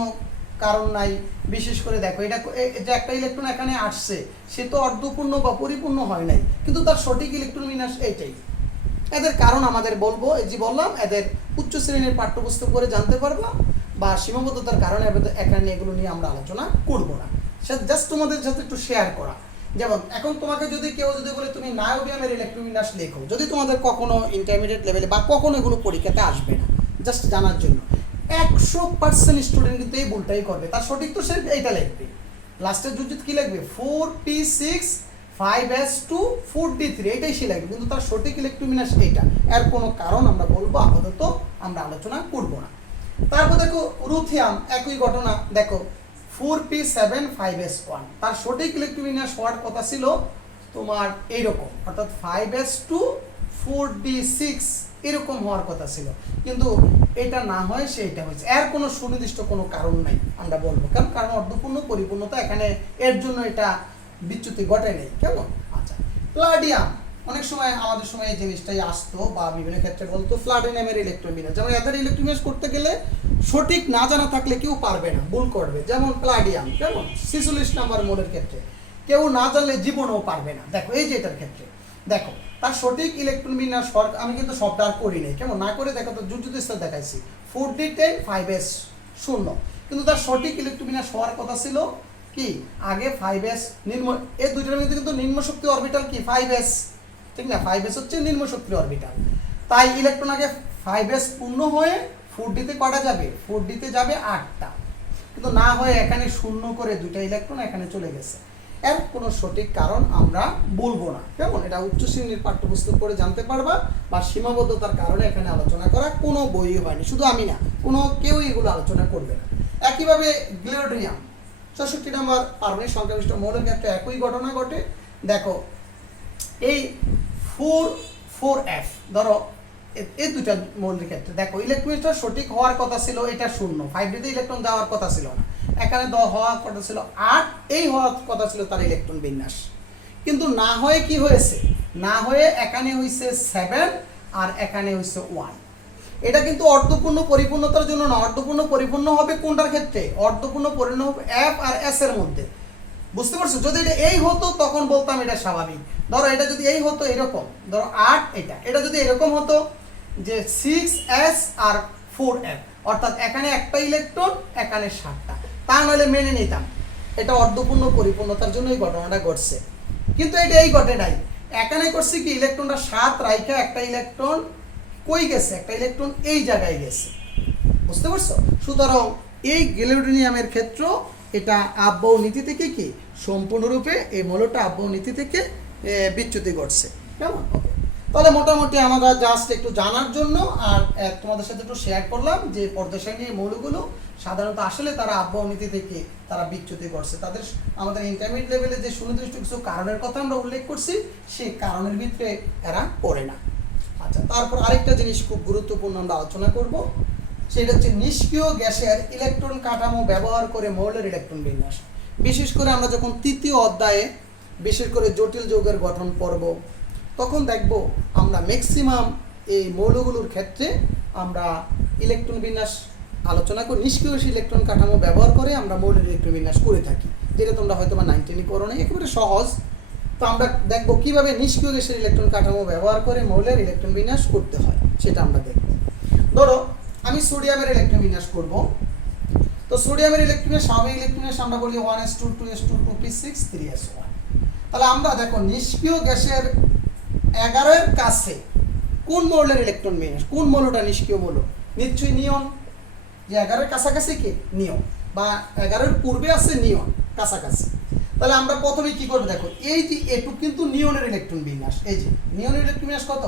কারণ নাই। বিশেষ করে দেখো এটা যে একটা ইলেকট্রন এখানে আসছে, সে তো অর্ধপূর্ণ বা পরিপূর্ণ হয় নাই, কিন্তু তার সঠিক ইলেকট্রন বিন্যাস এইটাই। এদের কারণ আমাদের বলবো, এই যে বললাম, এদের উচ্চ শ্রেণীর পাঠ্যপুস্তক করে জানতে পারবা, বা সীমাবদ্ধতার কারণে এখানে এগুলো নিয়ে আমরা আলোচনা করব না। সেটা জাস্ট তোমাদের সাথে একটু শেয়ার করা। যেমন এখন তোমাকে কেউ যদি বলে তুমি নায়োবিয়ামের ইলেকট্রন বিন্যাস লেখো, যদি তোমাদের কখনো ইন্টারমিডিয়েট লেভেলে বা কখনো এগুলো পরীক্ষাতে আসবে না, জাস্ট জানার জন্য, 100% স্টুডেন্ট কিন্তু এই ভুলটাই করবে। তার সঠিক তো সে এইটা লিখবে, লাস্টের যুজিত কি লিখবে, 4p6 5s2 4d3, এটাই সে লিখবে, কিন্তু তার সঠিক ইলেকট্রন বিন্যাস এইটা। এর কোনো কারণ আমরা বলবো আপাতত আমরা আলোচনা করব না। তারপর দেখো রুথিয়াম, একই ঘটনা। দেখো 4p7 5s1, তার সঠিক ইলেকট্রন বিন্যাস হওয়ার কথা ছিল তোমার এইরকম, অর্থাৎ 5s2 4d6 এরকম হওয়ার কথা ছিল, কিন্তু এটা না হয় সেটা হয়েছে। এর কোনো সুনির্দিষ্ট কোনো কারণ নাই আমরা বলবো, কারণ অর্ধপূর্ণ পরিপূর্ণতা এখানে এর জন্য এটা বিচ্যুতি ঘটে নেই। কেমন? আচ্ছা, প্লাডিয়াম, অনেক সময় আমাদের সময় এই জিনিসটাই আসতো বা বিভিন্ন ক্ষেত্রে বলতো প্লাটিনামের ইলেকট্রন বিন্যাস। যেমন এদের ইলেকট্রন বিন্যাস করতে গেলে সঠিক না জানা থাকলে কেউ পারবে না, ভুল করবে। যেমন প্লাডিয়াম, কেমন 46 নাম্বার মৌলের ক্ষেত্রে কেউ না জানলে জীবনেও পারবে না। দেখো এই যে এটার ক্ষেত্রে দেখো তার সঠিক ইলেকট্রন বিন্যাস, আমি কিন্তু সবটা আর করি নাই, কেমন না করে দেখো তো যুদ্ধ দেখাইছি 4d10 5s0, কিন্তু তার সঠিক ইলেকট্রন বিন্যাস হওয়ার কথা ছিল কি, আগে 5s নিম্ন, এই দুইটার মধ্যে কিন্তু নিম্ন শক্তি অরবিটাল কি 5s, ঠিক না, 5s হচ্ছে নিম্ন শক্তি অরবিটাল। তাই ইলেকট্রন আগে 5s পূর্ণ হয়ে 4d-তে কটা যাবে, 4d-তে যাবে 8টা, কিন্তু না হয়ে এখানে শূন্য করে 2টা ইলেকট্রন এখানে চলে গেছে। এর কোনো সঠিক কারণ আমরা বলবো না, কেমন? এটা উচ্চ শ্রেণীর পাঠ্যপুস্তক পড়ে জানতে পারবা, বা সীমাবদ্ধতার কারণে এখানে আলোচনা করা কোনো বই হয়নি, শুধু আমি না, কোনো কেউ এগুলো আলোচনা করবে না। একইভাবে গ্লিওড্রিয়াম 64 নম্বর পারমাণবিক সংখ্যাগরিষ্ঠ মৌলের ক্ষেত্রে একই ঘটনা ঘটে। দেখো এই 4F ধরো এই দুইটা মৌলের ক্ষেত্রে দেখো ইলেকট্রনটা সঠিক হওয়ার কথা ছিল এটা 0, 5d-তে ইলেকট্রন যাওয়ার কথা ছিল না, এখানে হওয়ার কথা ছিল 8, এই হওয়ার কথা ছিল তার ইলেকট্রন বিন্যাস, কিন্তু না হয়ে কি হয়েছে, না হয়ে এখানে হয়েছে 7 আর এখানে হয়েছে 1। এটা কিন্তু অর্ধপূর্ণ পরিপূর্ণতার জন্য না, অর্ধপূর্ণ পরিপূর্ণ হবে কোনটার ক্ষেত্রে, অর্ধপূর্ণ পরিপূর্ণ হবে F আর S এর মধ্যে, বুঝতে পারছো? যদি এটা এই হতো তখন বলতাম এটা স্বাভাবিক। ধরো এটা যদি এই হতো এরকম, ধরো 8 এটা যদি এরকম হতো যে 6s আর 4f, অর্থাৎ এখানে একটা ইলেকট্রন এখানে 7টা, তা নাহলে মেনে নিতাম এটা অর্ধপূর্ণ পরিপূর্ণতার জন্য এই ঘটনাটা ঘটছে। কিন্তু এটা এই ঘটে নাই, এখানে করছে কি ইলেকট্রনটা 7 রাইখা একটা ইলেকট্রন কই গেছে, একটা ইলেকট্রন এই জায়গায় গেছে, বুঝতে পারছো? সুতরাং এই গ্যালিওড্রিয়ামের ক্ষেত্র এটা আব্বাউ নীতি থেকে কি সম্পূর্ণরূপে এই মৌলটা আব্বাউ নীতি থেকে বিচ্যুতি ঘটছে, কেমন? ওকে, তাহলে মোটামুটি আমরা জাস্ট একটু জানার জন্য আর তোমাদের সাথে একটু শেয়ার করলাম যে পর্যায়সারণী মৌলগুলো সাধারণত আসলে তারা আব্বাউ নীতি থেকে তারা বিচ্যুতি ঘটছে, তাদের আমাদের ইন্টারমিডিয়েট লেভেলে যে সুনির্দিষ্ট কিছু কারণের কথা আমরা উল্লেখ করছি সেই কারণের ভিতরে এরা পড়ে না। আচ্ছা, তারপর আরেকটা জিনিস খুব গুরুত্বপূর্ণ আমরা আলোচনা করব, সেটা হচ্ছে নিষ্ক্রিয় গ্যাসের ইলেকট্রন কাঠামো ব্যবহার করে মৌলের ইলেকট্রন বিন্যাস। বিশেষ করে আমরা যখন তৃতীয় অধ্যায়ে বিশেষ করে জটিল যৌগের গঠন পড়ব তখন দেখব আমরা ম্যাক্সিমাম এই মৌলগুলোর ক্ষেত্রে আমরা ইলেকট্রন বিন্যাস আলোচনা করি, নিষ্ক্রিয় ইলেকট্রন কাঠামো ব্যবহার করে আমরা মৌলের ইলেকট্রন বিন্যাস করে থাকি, যেটা তোমরা হয়তো বা 19 করো না, একেবারে সহজ। তো আমরা দেখব কিভাবে নিষ্ক্রিয় গ্যাসের ইলেকট্রন কাঠামো ব্যবহার করে মৌলের ইলেকট্রন বিন্যাস করতে হয়, সেটা আমরা দেখব। ধরো আমি সোডিয়ামের ইলেকট্রন বিন্যাস করব, তো সোডিয়ামের ইলেকট্রনের স্বাভাবিক ইলেকট্রনের আমরা বলি 1s2 2s2 2p6 3s1। তাহলে আমরা দেখো নিষ্ক্রিয় গ্যাসের 11 এর কাছে কোন মৌলের ইলেকট্রন বিন্যাস, কোন মৌলটা নিষ্ক্রিয় মৌল, নিশ্চয়ই নিয়ন, যে 11 এর কাছাকাছি কি নিয়ন, বা 11 এর পূর্বে আছে নিয়ন কাছাকাছি। তাহলে আমরা প্রথমে কি করব, দেখো এই যে এটুক কিন্তু নিয়নের ইলেকট্রন বিন্যাস, এই যে নিয়নের ইলেকট্রন বিন্যাস কত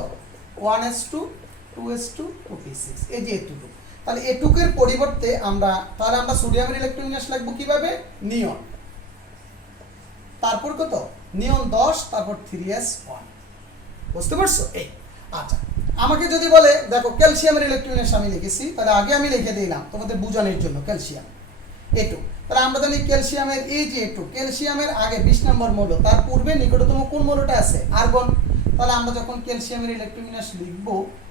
1s2 2s2 2p6, এই যে এটুকু। তাহলে এটুকের পরিবর্তে আমরা সোডিয়ামের ইলেকট্রন বিন্যাস লিখব কিভাবে, নিয়ন, তারপর কত নিয়ন 10, তারপর 3s1, বুঝতে পারছো? এই আচ্ছা, আমাকে যদি বলে দেখো ক্যালসিয়ামের ইলেকট্রন বিন্যাস আমি লিখেছি, তাহলে আগে আমি লিখে দিলাম তোমাদের বোঝানোর জন্য ক্যালসিয়াম এটু। তাহলে আমরা জানি ক্যালসিয়ামের এই যে এটু, ক্যালসিয়ামের আগে 20 নম্বর মৌল, তার পূর্বে নিকটতম কোন মৌলটা আছে, আর্গন। তাহলে আমরা যখন ক্যালসিয়ামের ইলেকট্রন বিন্যাস লিখব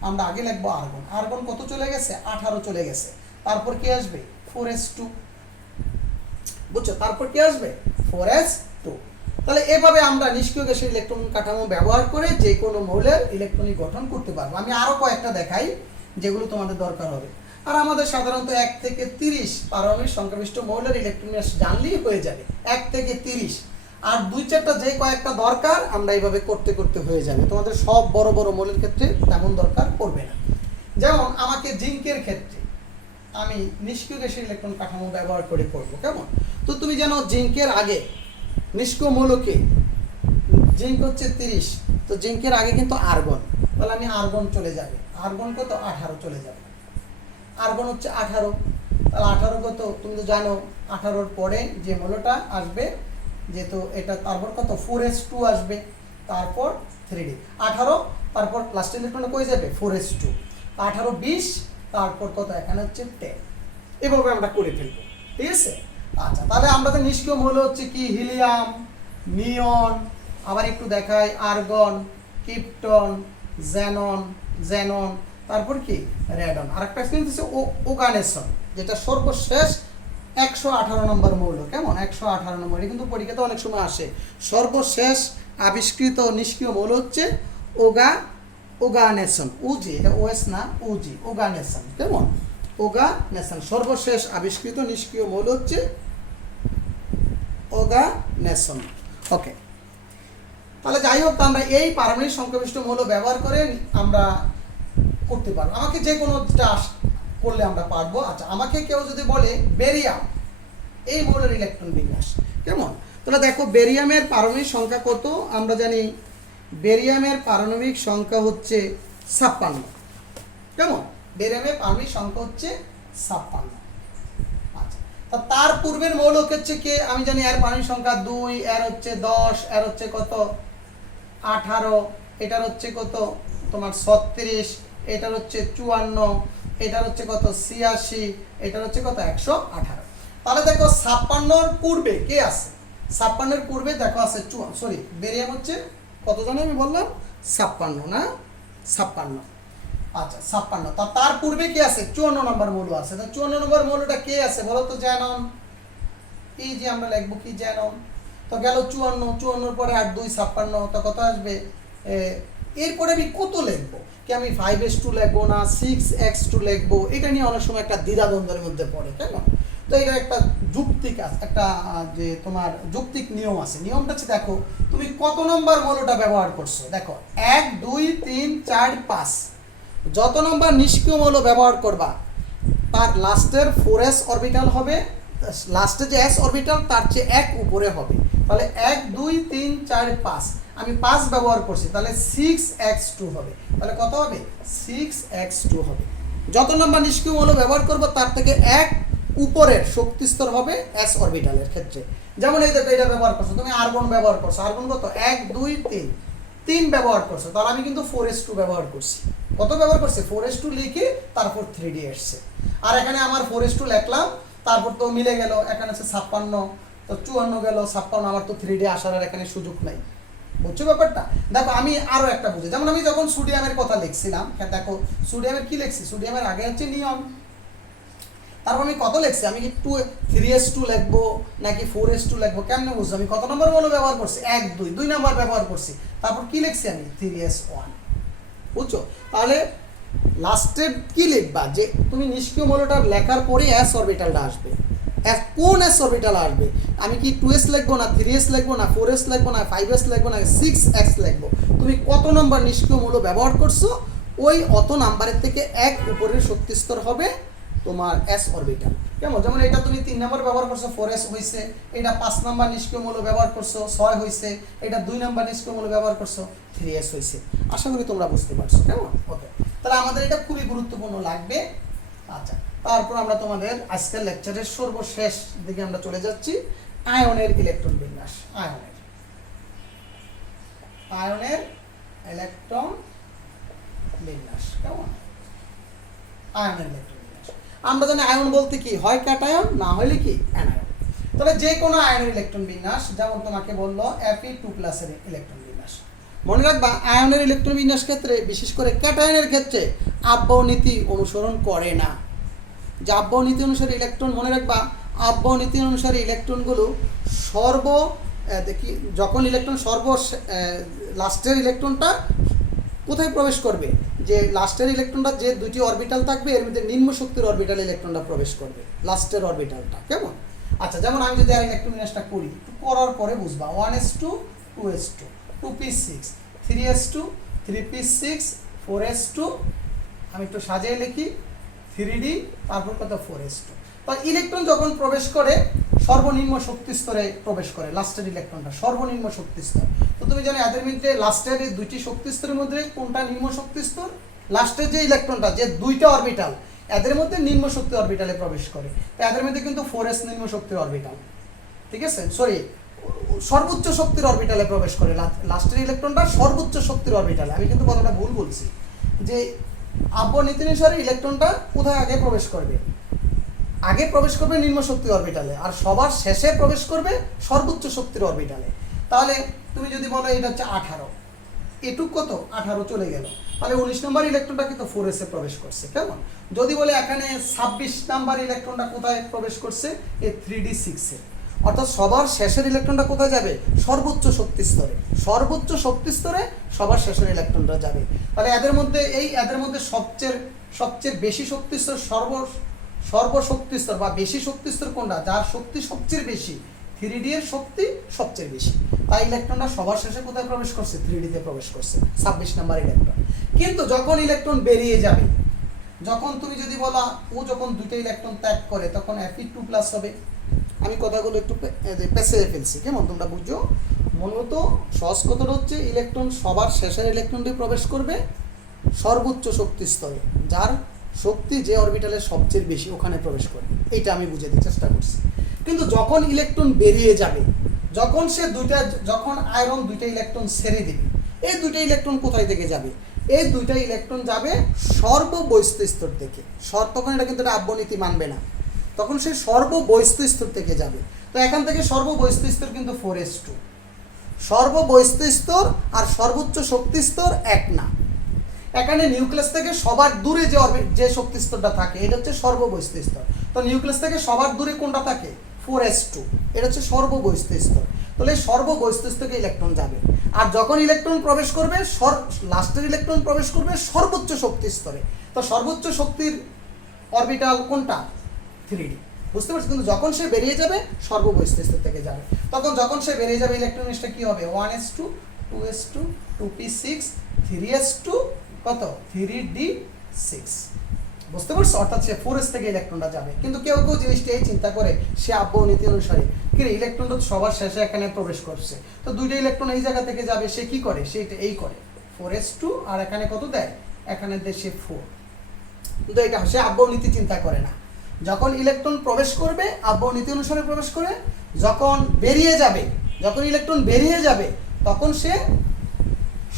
আমরা আগে লিখব আর্গন, আর্গন কত চলে গেছে 18 চলে গেছে, তারপর কি আসবে 4s2, বুঝছো? তারপর কি আসবে 4s2। তাহলে এভাবে আমরা নিষ্ক্রিয় গ্যাসের ইলেকট্রন কাঠামো ব্যবহার করে যে কোনো মৌলের ইলেকট্রনিক গঠন করতে পারবো। আমি আরো কয়েকটা দেখাই যেগুলো তোমাদের দরকার হবে। আর আমাদের সাধারণত 1 থেকে 30 পারমাণবিক সংখ্যাবিষ্ট মৌলের ইলেকট্রন বিন্যাস জানলেই হয়ে যাবে, 1 থেকে 30, আর 2-4টা যে কয়েকটা দরকার আমরা এইভাবে করতে করতে হয়ে যাবে, তোমাদের সব বড় বড় মৌলের ক্ষেত্রে তেমন দরকার পড়বে না। যেমন আমাকে জিঙ্কের ক্ষেত্রে আমি নিষ্ক্রিয় গ্যাসের ইলেকট্রন কাঠামো ব্যবহার করে করব, কেমন? তো তুমি জানো জিঙ্কের আগে নিষ্ক্রিয় মৌলকে, জিঙ্ক হচ্ছে 30, তো জিঙ্কের আগে কিন্তু আর্গন, তাহলে আমি আর্গন চলে যাবে, আর্গন কত 18 চলে যাবে, আর্গন হচ্ছে 18, তাহলে 18 কত তুমি তো জানো, 18-র পরে যে মৌলটা আসবে যেহেতু এটা, তারপর কত 4s2 আসবে, তারপর 3d 18, তারপর লাস্ট ইলেকট্রনটা কই যাবে 4s2, 18 20, তারপর কত এখানে হচ্ছে 10, এভাবে আমরা করে ফেলবো, ঠিক আছে? আচ্ছা, তাহলে আমাদের নিষ্ক্রিয় মৌল হচ্ছে কি হিলিয়াম, নিয়ন, আবার একটু দেখাই আর্গন, ক্রিপ্টন, জেনন, তারপর কি রেডন, আরেকটা হচ্ছে ওগানেসন, যেটা সর্বশেষ 118 নম্বর মৌল, কেমন 118 নম্বর, এটা কিন্তু পরীক্ষাতে অনেক সময় আসে। সর্বশেষ আবিষ্কৃত নিষ্ক্রিয় মৌল হচ্ছে ওগানেসন, উজি, এটা ওএস না উজি, ওগানেসন, কেমন ওগানেসন, সর্বশেষ আবিষ্কৃত নিষ্ক্রিয় মৌল হচ্ছে ওগানেসন। ওকে, তাহলে যাই হোক, আমরা এই পারমাণবিক সংখ্যা বিশিষ্ট মৌল ব্যবহার করে আমরা করতে পারবো। আমাকে যে কোনো টাস্ক করলে আমরা পারবো। আচ্ছা, আমাকে কেউ যদি বলে বেরিয়াম, এই মৌলের ইলেকট্রন বিন্যাস কেমন, তাহলে দেখো বেরিয়ামের পারমাণবিক সংখ্যা কত, আমরা জানি বেরিয়ামের পারমাণবিক সংখ্যা হচ্ছে 56। কেমন, বেরিয়ামের পারমাণবিক সংখ্যা হচ্ছে 56। আচ্ছা, তা তার পূর্বের মৌল হচ্ছে কে, আমি জানি এর পারমাণবিক সংখ্যা 2, এর হচ্ছে 10, এর হচ্ছে কত 18, এটার হচ্ছে কত তোমার 36, এটার হচ্ছে 54, এটার হচ্ছে কত 86, এটার হচ্ছে কত 118। তাহলে দেখো 56-র পূর্বে কে আছে, 56-এর পূর্বে দেখো আছে সরি বেরিয়াম হচ্ছে কত জানো আমি বললাম 56 না 56। আচ্ছা 56, তার পূর্বে কি আছে 54 নম্বর মৌল আছে। তা 54 নম্বর মৌলটা কে আছে বলো তো, জ্যানন। এই যে আমরা লিখবো কি জ্যানন, তো গেল 54 পরে 8 2 56, তো কত আসবে, এরপরে আমি কত লিখবো, কি আমি 5s2 লিখবো না 6x2 লিখবো, এটা নিয়ে অনেক সময় একটা দ্বিধাদ্বন্দ্বের মধ্যে পড়ে, তাই না। তো এটা একটা যুক্তিক একটা যে তোমার যৌক্তিক নিয়ম আছে, নিয়মটা হচ্ছে দেখো তুমি কত নম্বর মৌলটা ব্যবহার করছো, দেখো 1 2 3 4 5, যত নম্বর নিষ্ক্রিয় মৌল ব্যবহার করবা তার লাস্টের 4s অরবিটাল হবে, লাস্টে যে s অরবিটাল তার চেয়ে 1 উপরে হবে। তাহলে 1 2 3 4 5, আমি 5 ব্যবহার করছি, তাহলে 6x2 হবে। তাহলে কত হবে 6x2 হবে। যত নম্বর নিষ্ক্রিয় মৌল ব্যবহার করব তার থেকে 1 উপরের শক্তি স্তর হবে s অরবিটালের ক্ষেত্রে। যেমন এই দেখো এটা ব্যবহার করছো তুমি, আর্গন ব্যবহার করছো, আর্গন কত 1 2 3 ব্যবহার করছো, তাহলে আমি কিন্তু 4s2 ব্যবহার করছি। কত ব্যবহার করছে 4s2 লিখে তারপর 3d আসছে। আর এখানে আমার 4s2 লিখলাম, তারপর তো মিলে গেল, এখানে আছে 56, তো 54 গেল 56, আমার তো 3d আসার আর এখানে সুযোগ নাই। বুঝছো ব্যাপারটা। দেখো আমি আরো একটা বুঝি, যেমন আমি যখন সোডিয়ামের কথা লিখছিলাম, হ্যাঁ দেখো সোডিয়ামের কি লিখছি, সোডিয়ামের আগে হচ্ছে নিয়ম, তারপর আমি কত লিখছি, আমি কি 3s2 লিখবো নাকি 4s2 লিখবো, কেমনে বুঝছো, আমি কত নম্বর মৌল ব্যবহার করছি 1 2 নম্বর ব্যবহার করছি, তারপর কি লিখছি আমি 3s1। বুঝছো, তাহলে লাস্টে কি লিখবা, যে তুমি নিষ্ক্রিয় মৌলটা লেখার পরে s অরবিটালটা আসবে, কোন s অরবিটাল আসবে, আমি কি 2s লিখবো না 3s লিখবো না 4s লিখবো না 5s লিখবো না 6x লিখবো, তুমি কত নম্বর নিষ্ক্রিয় মৌল ব্যবহার করছো ওই অত নাম্বারের থেকে 1 উপরের শক্তি স্তর হবে তোমার s অরবিটাল। কেমন, যেমন এটা তুমি 3 নম্বর ব্যবহার করছো 4s হইছে, এটা 5 নম্বর নিষ্ক্রিয় মৌল ব্যবহার করছো 6 হইছে, এটা 2 নম্বর নিষ্ক্রিয় মৌল ব্যবহার করছো 3s হইছে। আশা করি তোমরা বুঝতে পারছো। কেমন, ওকে, তাহলে আমাদের এটা খুবই গুরুত্বপূর্ণ লাগবে। আচ্ছা, তারপর আমরা তোমাদের আজকের লেকচারের সর্বশেষ দিকে আমরা চলে যাচ্ছি, আয়নের ইলেকট্রন বিন্যাস। আয়নের ইলেকট্রন বিন্যাস। কেমন, আয়নের ইলেকট্রন বিন্যাস আমরা জানি আয়ন বলতে কি হয় ক্যাটায়ন, না হলে কি অ্যানায়ন। তবে যে কোনো আয়নের ইলেকট্রন বিন্যাস, যেমন তোমাকে বললো Fe2+ এর ইলেকট্রন বিন্যাস, মনে রাখবা আয়নের ইলেকট্রন বিন্যাস ক্ষেত্রে বিশেষ করে ক্যাটায়নের ক্ষেত্রে আব্বাও নীতি অনুসরণ করে না। যে আব্বাও নীতি অনুসারে ইলেকট্রন, মনে রাখবা আব্বাও নীতি অনুসারে ইলেকট্রনগুলো যখন ইলেকট্রন লাস্টের ইলেকট্রনটা কোথায় প্রবেশ করবে, যে লাস্টের ইলেকট্রনটা যে দুটি অরবিটাল থাকবে এর মধ্যে নিম্ন শক্তির অরবিটাল ইলেকট্রনটা প্রবেশ করবে, লাস্টের অরবিটালটা। কেমন, আচ্ছা যেমন আমি যদি আর ইলেকট্রন বিন্যাসটা করি, করার পরে বুঝবা 1s2 2s2 2p6 3s2 3p6 4s2, আমি একটু সাজিয়ে লিখি 3d, তারপর কত 4s2। তো ইলেকট্রন যখন প্রবেশ করে সর্বনিম্ন শক্তি স্তরে প্রবেশ করে, লাস্টের ইলেকট্রনটা সর্বনিম্ন শক্তি স্তর। তো তুমি জানো এদের মধ্যে লাস্টের এই দুইটি শক্তি স্তরের মধ্যে কোনটা নিম্ন শক্তি স্তর, লাস্টের যে ইলেকট্রনটা যে দুইটা অরবিটাল এদের মধ্যে নিম্ন শক্তি অরবিটালে প্রবেশ করে, তো এদের মধ্যে কিন্তু 4s নিম্ন শক্তির অরবিটাল, ঠিক আছে, সরি সর্বোচ্চ শক্তির অরবিটালে প্রবেশ করে, লাস্টের ইলেকট্রনটা সর্বোচ্চ শক্তির অরবিটালে। আমি কিন্তু কথাটা ভুল বলছি, যে আব্বাও নীতি অনুসারে ইলেকট্রনটা কোথায় আগে প্রবেশ করবে, আগে প্রবেশ করবে নিম্ন শক্তির অরবিটালে, আর সবার শেষে প্রবেশ করবে সর্বোচ্চ শক্তির অরবিটালে। তাহলে তুমি যদি বলো এটা হচ্ছে 18, এটুক কত 18 চলে গেল, তাহলে 19 নম্বর ইলেকট্রনটা কিন্তু 4s এ প্রবেশ করছে। কেমন, যদি বলে এখানে 26 নাম্বার ইলেকট্রনটা কোথায় প্রবেশ করছে, এই 3d6 এ, অর্থাৎ সবার শেষের ইলেকট্রনটা কোথায় যাবে, সর্বোচ্চ শক্তি স্তরে, সর্বোচ্চ শক্তি স্তরে সবার শেষের ইলেকট্রনটা যাবে। তাহলে এদের মধ্যে সবচেয়ে বেশি শক্তি স্তর সর্বশক্তি স্তর বা বেশি শক্তি স্তর কোনটা, যার শক্তি সবচেয়ে বেশি, 3d এর শক্তি সবচেয়ে বেশি। তাই ইলেকট্রনটা সবার শেষে কোথায় প্রবেশ করছে? 3D তে প্রবেশ করছে, 26 নাম্বার ইলেকট্রন। কিন্তু যখন ইলেকট্রন বেরিয়ে যাবে, যখন তুমি যদি বলা ও যখন দুটো ইলেকট্রন ত্যাগ করে তখন Fe2+ হবে। আমি কথাগুলো একটু পেঁচিয়ে ফেলছি, কেমন তোমরা বুঝছো? মূলত সহজ কথাটা হচ্ছে ইলেকট্রন সবার শেষের ইলেকট্রনটি প্রবেশ করবে সর্বোচ্চ শক্তি স্তরে, যার শক্তি যে অরবিটালে সবচেয়ে বেশি ওখানে প্রবেশ করবে। এইটা আমি বুঝাতে চেষ্টা করছি। কিন্তু যখন ইলেকট্রন বেরিয়ে যাবে, যখন আয়রন দুইটা ইলেকট্রন ছেড়ে দিবে, এই দুইটা ইলেকট্রন কোথায় থেকে যাবে? এই দুইটা ইলেকট্রন যাবে সর্ববহিস্থ স্তর থেকে। তখন এটা কিন্তু আব্বনীতি মানবে না, তখন সে সর্ববহিস্থ স্তর থেকে যাবে। তো এখান থেকে সর্ববহিস্থ স্তর কিন্তু 4s2। সর্ববহিস্থ স্তর আর সর্বোচ্চ শক্তি স্তর এক না। এখানে নিউক্লিয়াস থেকে সবার দূরে যে শক্তি স্তরটা থাকে এটা হচ্ছে সর্ববহিস্থ স্তর। তো নিউক্লিয়াস থেকে সবার দূরে কোনটা থাকে? 4s2। এটা হচ্ছে সর্ববহিস্থ স্তর। তাহলে সর্ববহিস্থ স্তরে ইলেকট্রন যাবে। আর যখন ইলেকট্রন প্রবেশ করবে, লাস্টের ইলেকট্রন প্রবেশ করবে সর্বোচ্চ শক্তি স্তরে। তো সর্বোচ্চ শক্তির অরবিটাল কোনটা? 3D, বুঝতে পারছি? কিন্তু যখন সে বেরিয়ে যাবে সর্ববহিস্থ স্তর থেকে যাবে। তখন যখন সে বেরিয়ে যাবে ইলেকট্রন নিচটা কি হবে? 1s2, 2s2, 2p6, 3s2, কত? 3d6, বুঝতে পারছো? অর্থাৎ সে 4s থেকে ইলেকট্রনটা যাবে। কিন্তু কেউ কেউ জিনিসটা এই চিন্তা করে সে আব্বহ নীতি অনুসারে কি রে ইলেকট্রনটা সবার শেষে এখানে প্রবেশ করছে, তো দুইটা ইলেকট্রন এই জায়গা থেকে যাবে, সে কি করে? সে এই করে 4s2 আর এখানে কত দেয়? এখানে দেয় সে 4। কিন্তু এটা সে আব্বহ নীতি চিন্তা করে না। যখন ইলেকট্রন প্রবেশ করবে আব্বহ নীতি অনুসারে প্রবেশ করে, যখন ইলেকট্রন বেরিয়ে যাবে তখন সে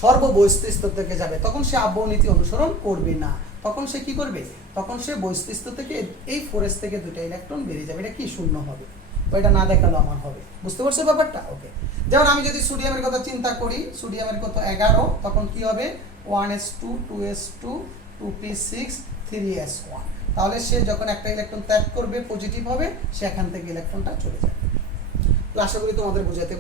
সর্ববহিস্থ স্তর থেকে যাবে, তখন সে আব্বহ নীতি অনুসরণ করবে না। তখন সে কি করবে? তখন সে বহিস্থ স্তর থেকে এই 4s থেকে দুটো ইলেকট্রন বেরিয়ে যাবে। এটা কি? শূন্য হবে। তো এটা না দেখালো আমার হবে, বুঝতে পারছো ব্যাপারটা? ওকে। যেমন আমি যদি সোডিয়ামের কথা চিন্তা করি, সোডিয়ামের কত? 11, তখন কি হবে? 1s2, 2s2, 2p6, 3s1। তাহলে সে যখন একটা ইলেকট্রন ত্যাগ করবে পজিটিভ হবে, সে এখান থেকে ইলেকট্রনটা চলে যাবে। আশা করি তোমাদের বোঝাতে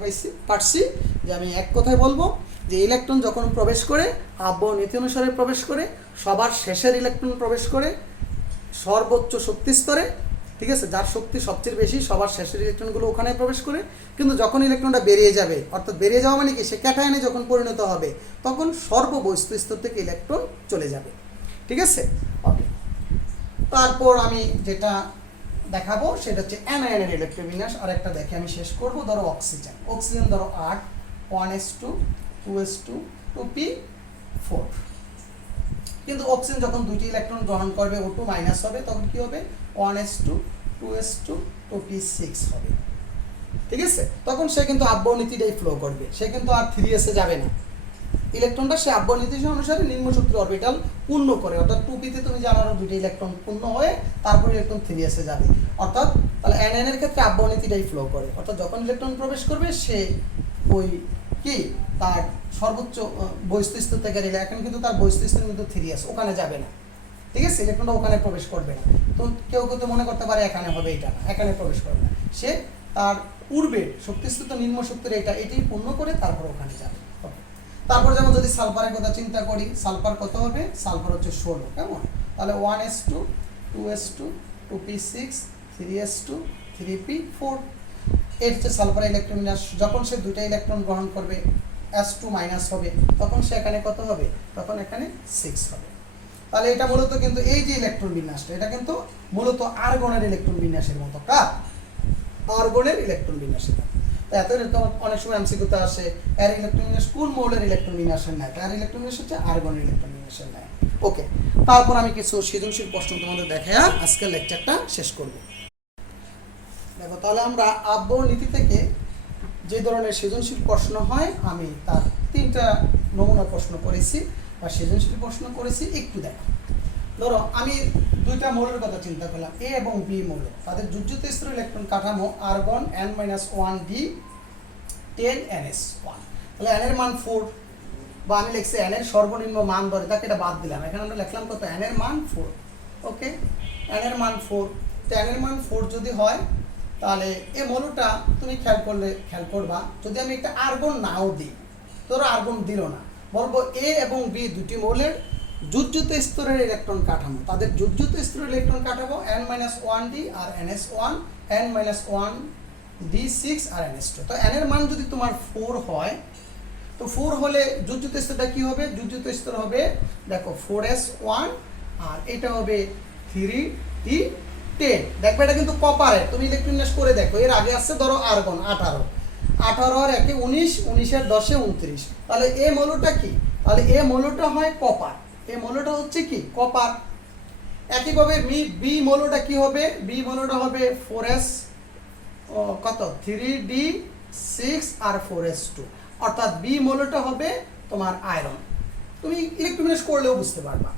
পারছি যে আমি এক কথায় বলবো যে ইলেকট্রন যখন প্রবেশ করে আব্বহ নীতি অনুসারে প্রবেশ করে, সবার শেষের ইলেকট্রন প্রবেশ করে সর্বোচ্চ শক্তি স্তরে, ঠিক আছে? যার শক্তি সবচেয়ে বেশি সবার শেষের ইলেকট্রনগুলো ওখানে প্রবেশ করে। কিন্তু যখন ইলেকট্রনটা বেরিয়ে যাবে, অর্থাৎ বেরিয়ে যাওয়া মানে কি? সে ক্যাটায়নে যখন পরিণত হবে তখন সর্ববহিস্থ স্তর থেকে ইলেকট্রন চলে যাবে, ঠিক আছে? ওকে। তারপর আমি যেটা দেখাবো সেটা হচ্ছে অ্যানায়নের ইলেকট্রন বিন্যাস। আর একটা দেখে আমি শেষ করব। ধরো অক্সিজেন ধরো 8, 1s2, 2s2, 2p4। কিন্তু অক্সিজেন যখন দুইটি ইলেকট্রন গ্রহণ করবে O2 মাইনাস হবে, তখন কি হবে? 1s2, 2s2, 2p6 হবে, ঠিক আছে? তখন সে কিন্তু আব্বহ নীতিটাই ফ্লো করবে, সে কিন্তু আর 3s এ যাবে না। ইলেকট্রনটা সে আব্বহ নীতি অনুসারে নিম্ন শক্তির অরবিটাল পূর্ণ করে। অর্থাৎ 2p তে তুমি জানো দুইটা ইলেকট্রন পূর্ণ হয়ে তারপর ইলেকট্রন 3s এ যাবে। অর্থাৎ তাহলে NN এর ক্ষেত্রে আব্বহ নীতিটাই ফ্লো করে। অর্থাৎ যখন ইলেকট্রন প্রবেশ করবে সে ওই কি তার সর্বোচ্চ বহিস্থ স্তর থেকে গেলে, এখন কিন্তু তার বহিস্থ স্তর কিন্তু 3s, ওখানে যাবে না, ঠিক আছে? ইলেকট্রনটা ওখানে প্রবেশ করবে না। তো কেউ কেউ তো মনে করতে পারে এখানে হবে, এটা না, এখানে প্রবেশ করবে না। সে তার পূর্বে শক্তিস্তর নিম্ন শক্তির এটাই পূর্ণ করে তারপর ওখানে যাবে। তারপর যেমন যদি সালফারের কথা চিন্তা করি, সালফার কত হবে? সালফার হচ্ছে 16, কেমন? তাহলে 1s2, 2s2, 2p6, 3s2, 3p4। এর হচ্ছে সালফার ইলেকট্রন বিন্যাস। যখন সে দুইটা ইলেকট্রন গ্রহণ করবে s2 মাইনাস হবে, তখন সে এখানে কত হবে? তখন এখানে 6 হবে। তাহলে এটা মূলত কিন্তু এই যে ইলেকট্রন বিন্যাসটা, এটা কিন্তু মূলত আর্গনের ইলেকট্রন বিন্যাসের মতো। কার? আর্গনের ইলেকট্রন বিন্যাসের মতো। এত অনেক সময় এমসিকিউতে আসে এর ইলেকট্রন বিন্যাস কোন মৌলের ইলেকট্রন বিন্যাসের ন্যায়? তার ইলেকট্রন বিন্যাস হচ্ছে আর্গনের ইলেকট্রন বিন্যাসের ন্যায়। ওকে। তারপর আমি কিছু সৃজনশীল প্রশ্ন তোমাদের দেখায়া আজকের লেকচারটা শেষ করব। দেখো, তাহলে আমরা আব্বহ নীতি থেকে যে ধরনের সৃজনশীল প্রশ্ন হয় আমি তার 3টা নমুনা প্রশ্ন করেছি বা সৃজনশীল প্রশ্ন করেছি, একটু দেখো। ধরো আমি দুইটা মৌলের কথা চিন্তা করলাম, A এবং B মৌল, তাদের যোজ্যতা স্তর ইলেকট্রন কাঠামো আর্গন n-1d 10ns1। তাহলে n এর মান 4, বা আমি লিখছি n এর সর্বনিম্ন মান ধরে তাকে এটা বাদ দিলাম, এখানে আমরা লিখলাম কত? n এর মান 4। ওকে, n এর মান 4। তো n এর মান 4 যদি হয় তাহলে এই মৌলটা তুমি খেয়াল করবা, যদি আমি একটা আর্গন নাও দিই, তোরা আর্গন দিল না, বলবো A এবং B দুটি মৌলের যোজ্যতা স্তরের ইলেকট্রন কাঠামো, তাদের যোজ্যতা স্তরের ইলেকট্রন কাঠামো n-1d আর ns1, n-1 D6 আর NH2। তো n এর মান যদি তোমার 4 হয়, তো 4 হলে যোজ্যতা স্তরটা কি হবে? যোজ্যতা স্তর হবে দেখো 4s1 আর এটা হবে 3d10। দেখবে এটা কিন্তু কপারের, তুমি ইলেকট্রোবিন্যাস করে দেখো। এর আগে আসছে ধরো আর্গন 18, 18 আর 1 19, 19 আর 10 29। তাহলে এ মৌলটা কি? তাহলে এ মৌলটা হয় কপার, এ মৌলটা হচ্ছে কি কপার। একইভাবে বি মৌলটা কি হবে? বি মৌলটা হবে 4s কত 3d6 আর 4s2, অর্থাৎ বি মৌলটা হবে তোমার আয়রন। তুমি ইলেকট্রোবিন্যাস করলেও বুঝতে পারবা।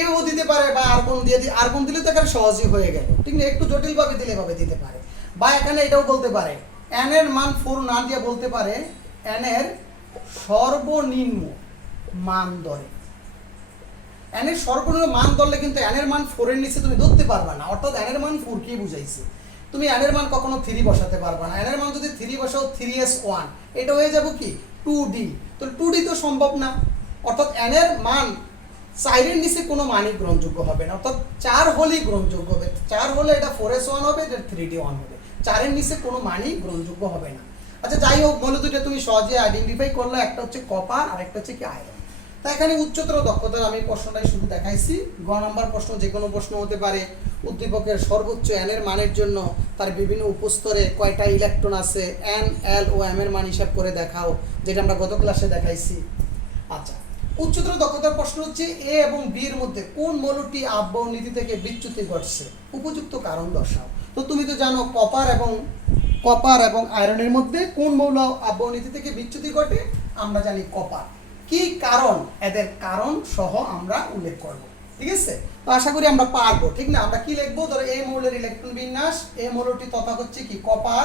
এভাবেও দিতে পারে, বা আর্গন দিয়ে আর্গন দিলে তো এখানে সহজই হয়ে গেল, ঠিক না? একটু জটিলভাবে দিলে এভাবে দিতে পারে। বা এখানে এটাও বলতে পারে n এর মান 4 না দিয়ে বলতে পারে n এর সর্বনিম্ন মান ধরে। n এর সর্বনিম্ন মান ধরলে কিন্তু n এর মান 4 এর নিচে তুমি ধরতে পারবা না, অর্থাৎ n এর মান 4 কি বুঝাইছে। তুমি n এর মান কখনো 3 বসাতে পারবা না। n এর মান যদি 3 বসাও 3s1, এটা হয়ে যাব কি 2d। তো 2d তো সম্ভব না, অর্থাৎ n এর মান 4 এর নিচে কোনো মানই গ্রহণযোগ্য হবে না, অর্থাৎ 4 হলেই গ্রহণযোগ্য হবে। 4 হলে এটা 4s1 হবে, এটা 3d1 হবে। 4 এর নিচে কোনো মানই গ্রহণযোগ্য হবে না। আচ্ছা যাই হোক, মৌল দুটো তুমি সহজে আইডেন্টিফাই করলে, একটা হচ্ছে কপার আর একটা হচ্ছে কি আয়রন। তা এখানে উচ্চতর দক্ষতার আমি প্রশ্নটাই শুধু দেখাইছি। গ নাম্বার প্রশ্ন যে কোনো প্রশ্ন হতে পারে। উদ্দীপকের সর্বোচ্চ n এর মানের জন্য তার বিভিন্ন উপস্তরে কয়টা ইলেকট্রন আছে, n, l ও m এর মান হিসাব করে দেখাও, যেটা আমরা গত ক্লাসে দেখাইছি। আচ্ছা, উচ্চতর দক্ষতার প্রশ্ন হচ্ছে এ এবং বি এর মধ্যে কোন মৌলটি আব্বাও নীতি থেকে বিচ্যুতি ঘটছে, উপযুক্ত কারণ দর্শাও। তো তুমি তো জানো কপার এবং আয়রনের মধ্যে কোন মৌল আব্বাও নীতি থেকে বিচ্যুতি ঘটে? আমরা জানি কপার। কি কারণ, এদের কারণ সহ আমরা উল্লেখ করব, ঠিক আছে? তো আশা করি আমরা পারবো, ঠিক না? আমরা কি লিখবো? ধরো এই মৌলের ইলেকট্রন বিন্যাস, এই মৌলটি তথা হচ্ছে কি কপার।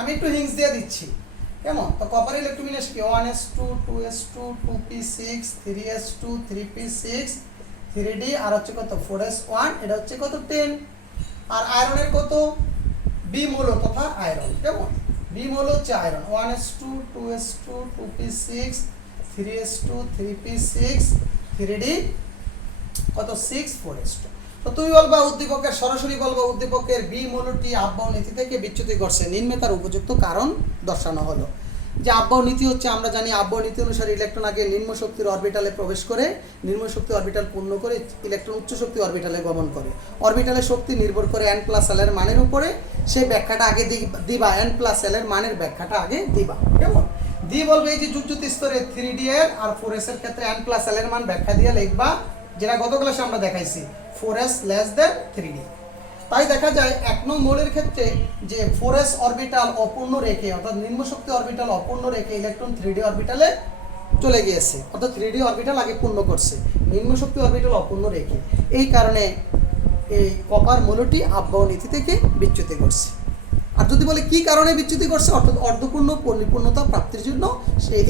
আমি একটু হিংস দিয়ে দিচ্ছি, কেমন? তো কপার ইলেকট্রন বিন্যাস কি 1s2 2s2 2p6 3s2 3p6 3d আর হচ্ছে কত 4s1, এটা হচ্ছে কত 10। আর আয়রনের কত? বি মৌল তথা আয়রন, কেমন? বি মৌল হচ্ছে iron 1s2 2s2 2p6 3s2 3p6 3d কত 6 4s2। তো তুমি বলবা উদ্দীপকের, সরাসরি বলবা উদ্দীপকের বি মৌলটি আব্বাও নীতি থেকে বিচ্যুতি ঘটছে, নিম্নে তার উপযুক্ত কারণ দর্শানো হলো। যে আব্বাও নীতি হচ্ছে, আমরা জানি আব্বাও নীতি অনুসারে ইলেকট্রন আগে নিম্ন শক্তির অরবিটালে প্রবেশ করে, নিম্ন শক্তি অরবিটাল পূর্ণ করে ইলেকট্রন উচ্চ শক্তি অরবিটালে গমন করে। অরবিটালের শক্তি নির্ভর করে n+l এর মানের উপরে। সেই ব্যাখ্যাটা আগে দিবা, n+l এর মানের ব্যাখ্যাটা আগে দিবা, কেমন? দি বলবে এই যে যোজ্যতা স্তরে 3d এর আর 4s এর ক্ষেত্রে n+l এর মান ব্যাখ্যা দিয়ে লিখবা, যেটা গত ক্লাসে আমরা দেখাইছি 4s less than 3d। তাই দেখা যায় 1 নং মৌলের ক্ষেত্রে যে 4s অরবিটাল অপূর্ণ রেখে, অর্থাৎ নিম্ন শক্তি অরবিটাল অপূর্ণ রেখে ইলেকট্রন 3d অরবিটালে চলে গিয়েছে, অর্থাৎ 3d অরবিটাল আগে পূর্ণ করছে নিম্ন শক্তি অরবিটাল অপূর্ণ রেখে। এই কারণে এই কপার মৌলটি আব্বাও নীতি থেকে বিচ্যুতি করছে। আর যদি বলে কি কারণে বিচ্যুতি করছে, অর্থাৎ অর্ধপূর্ণ পরিপূর্ণতা প্রাপ্তির জন্য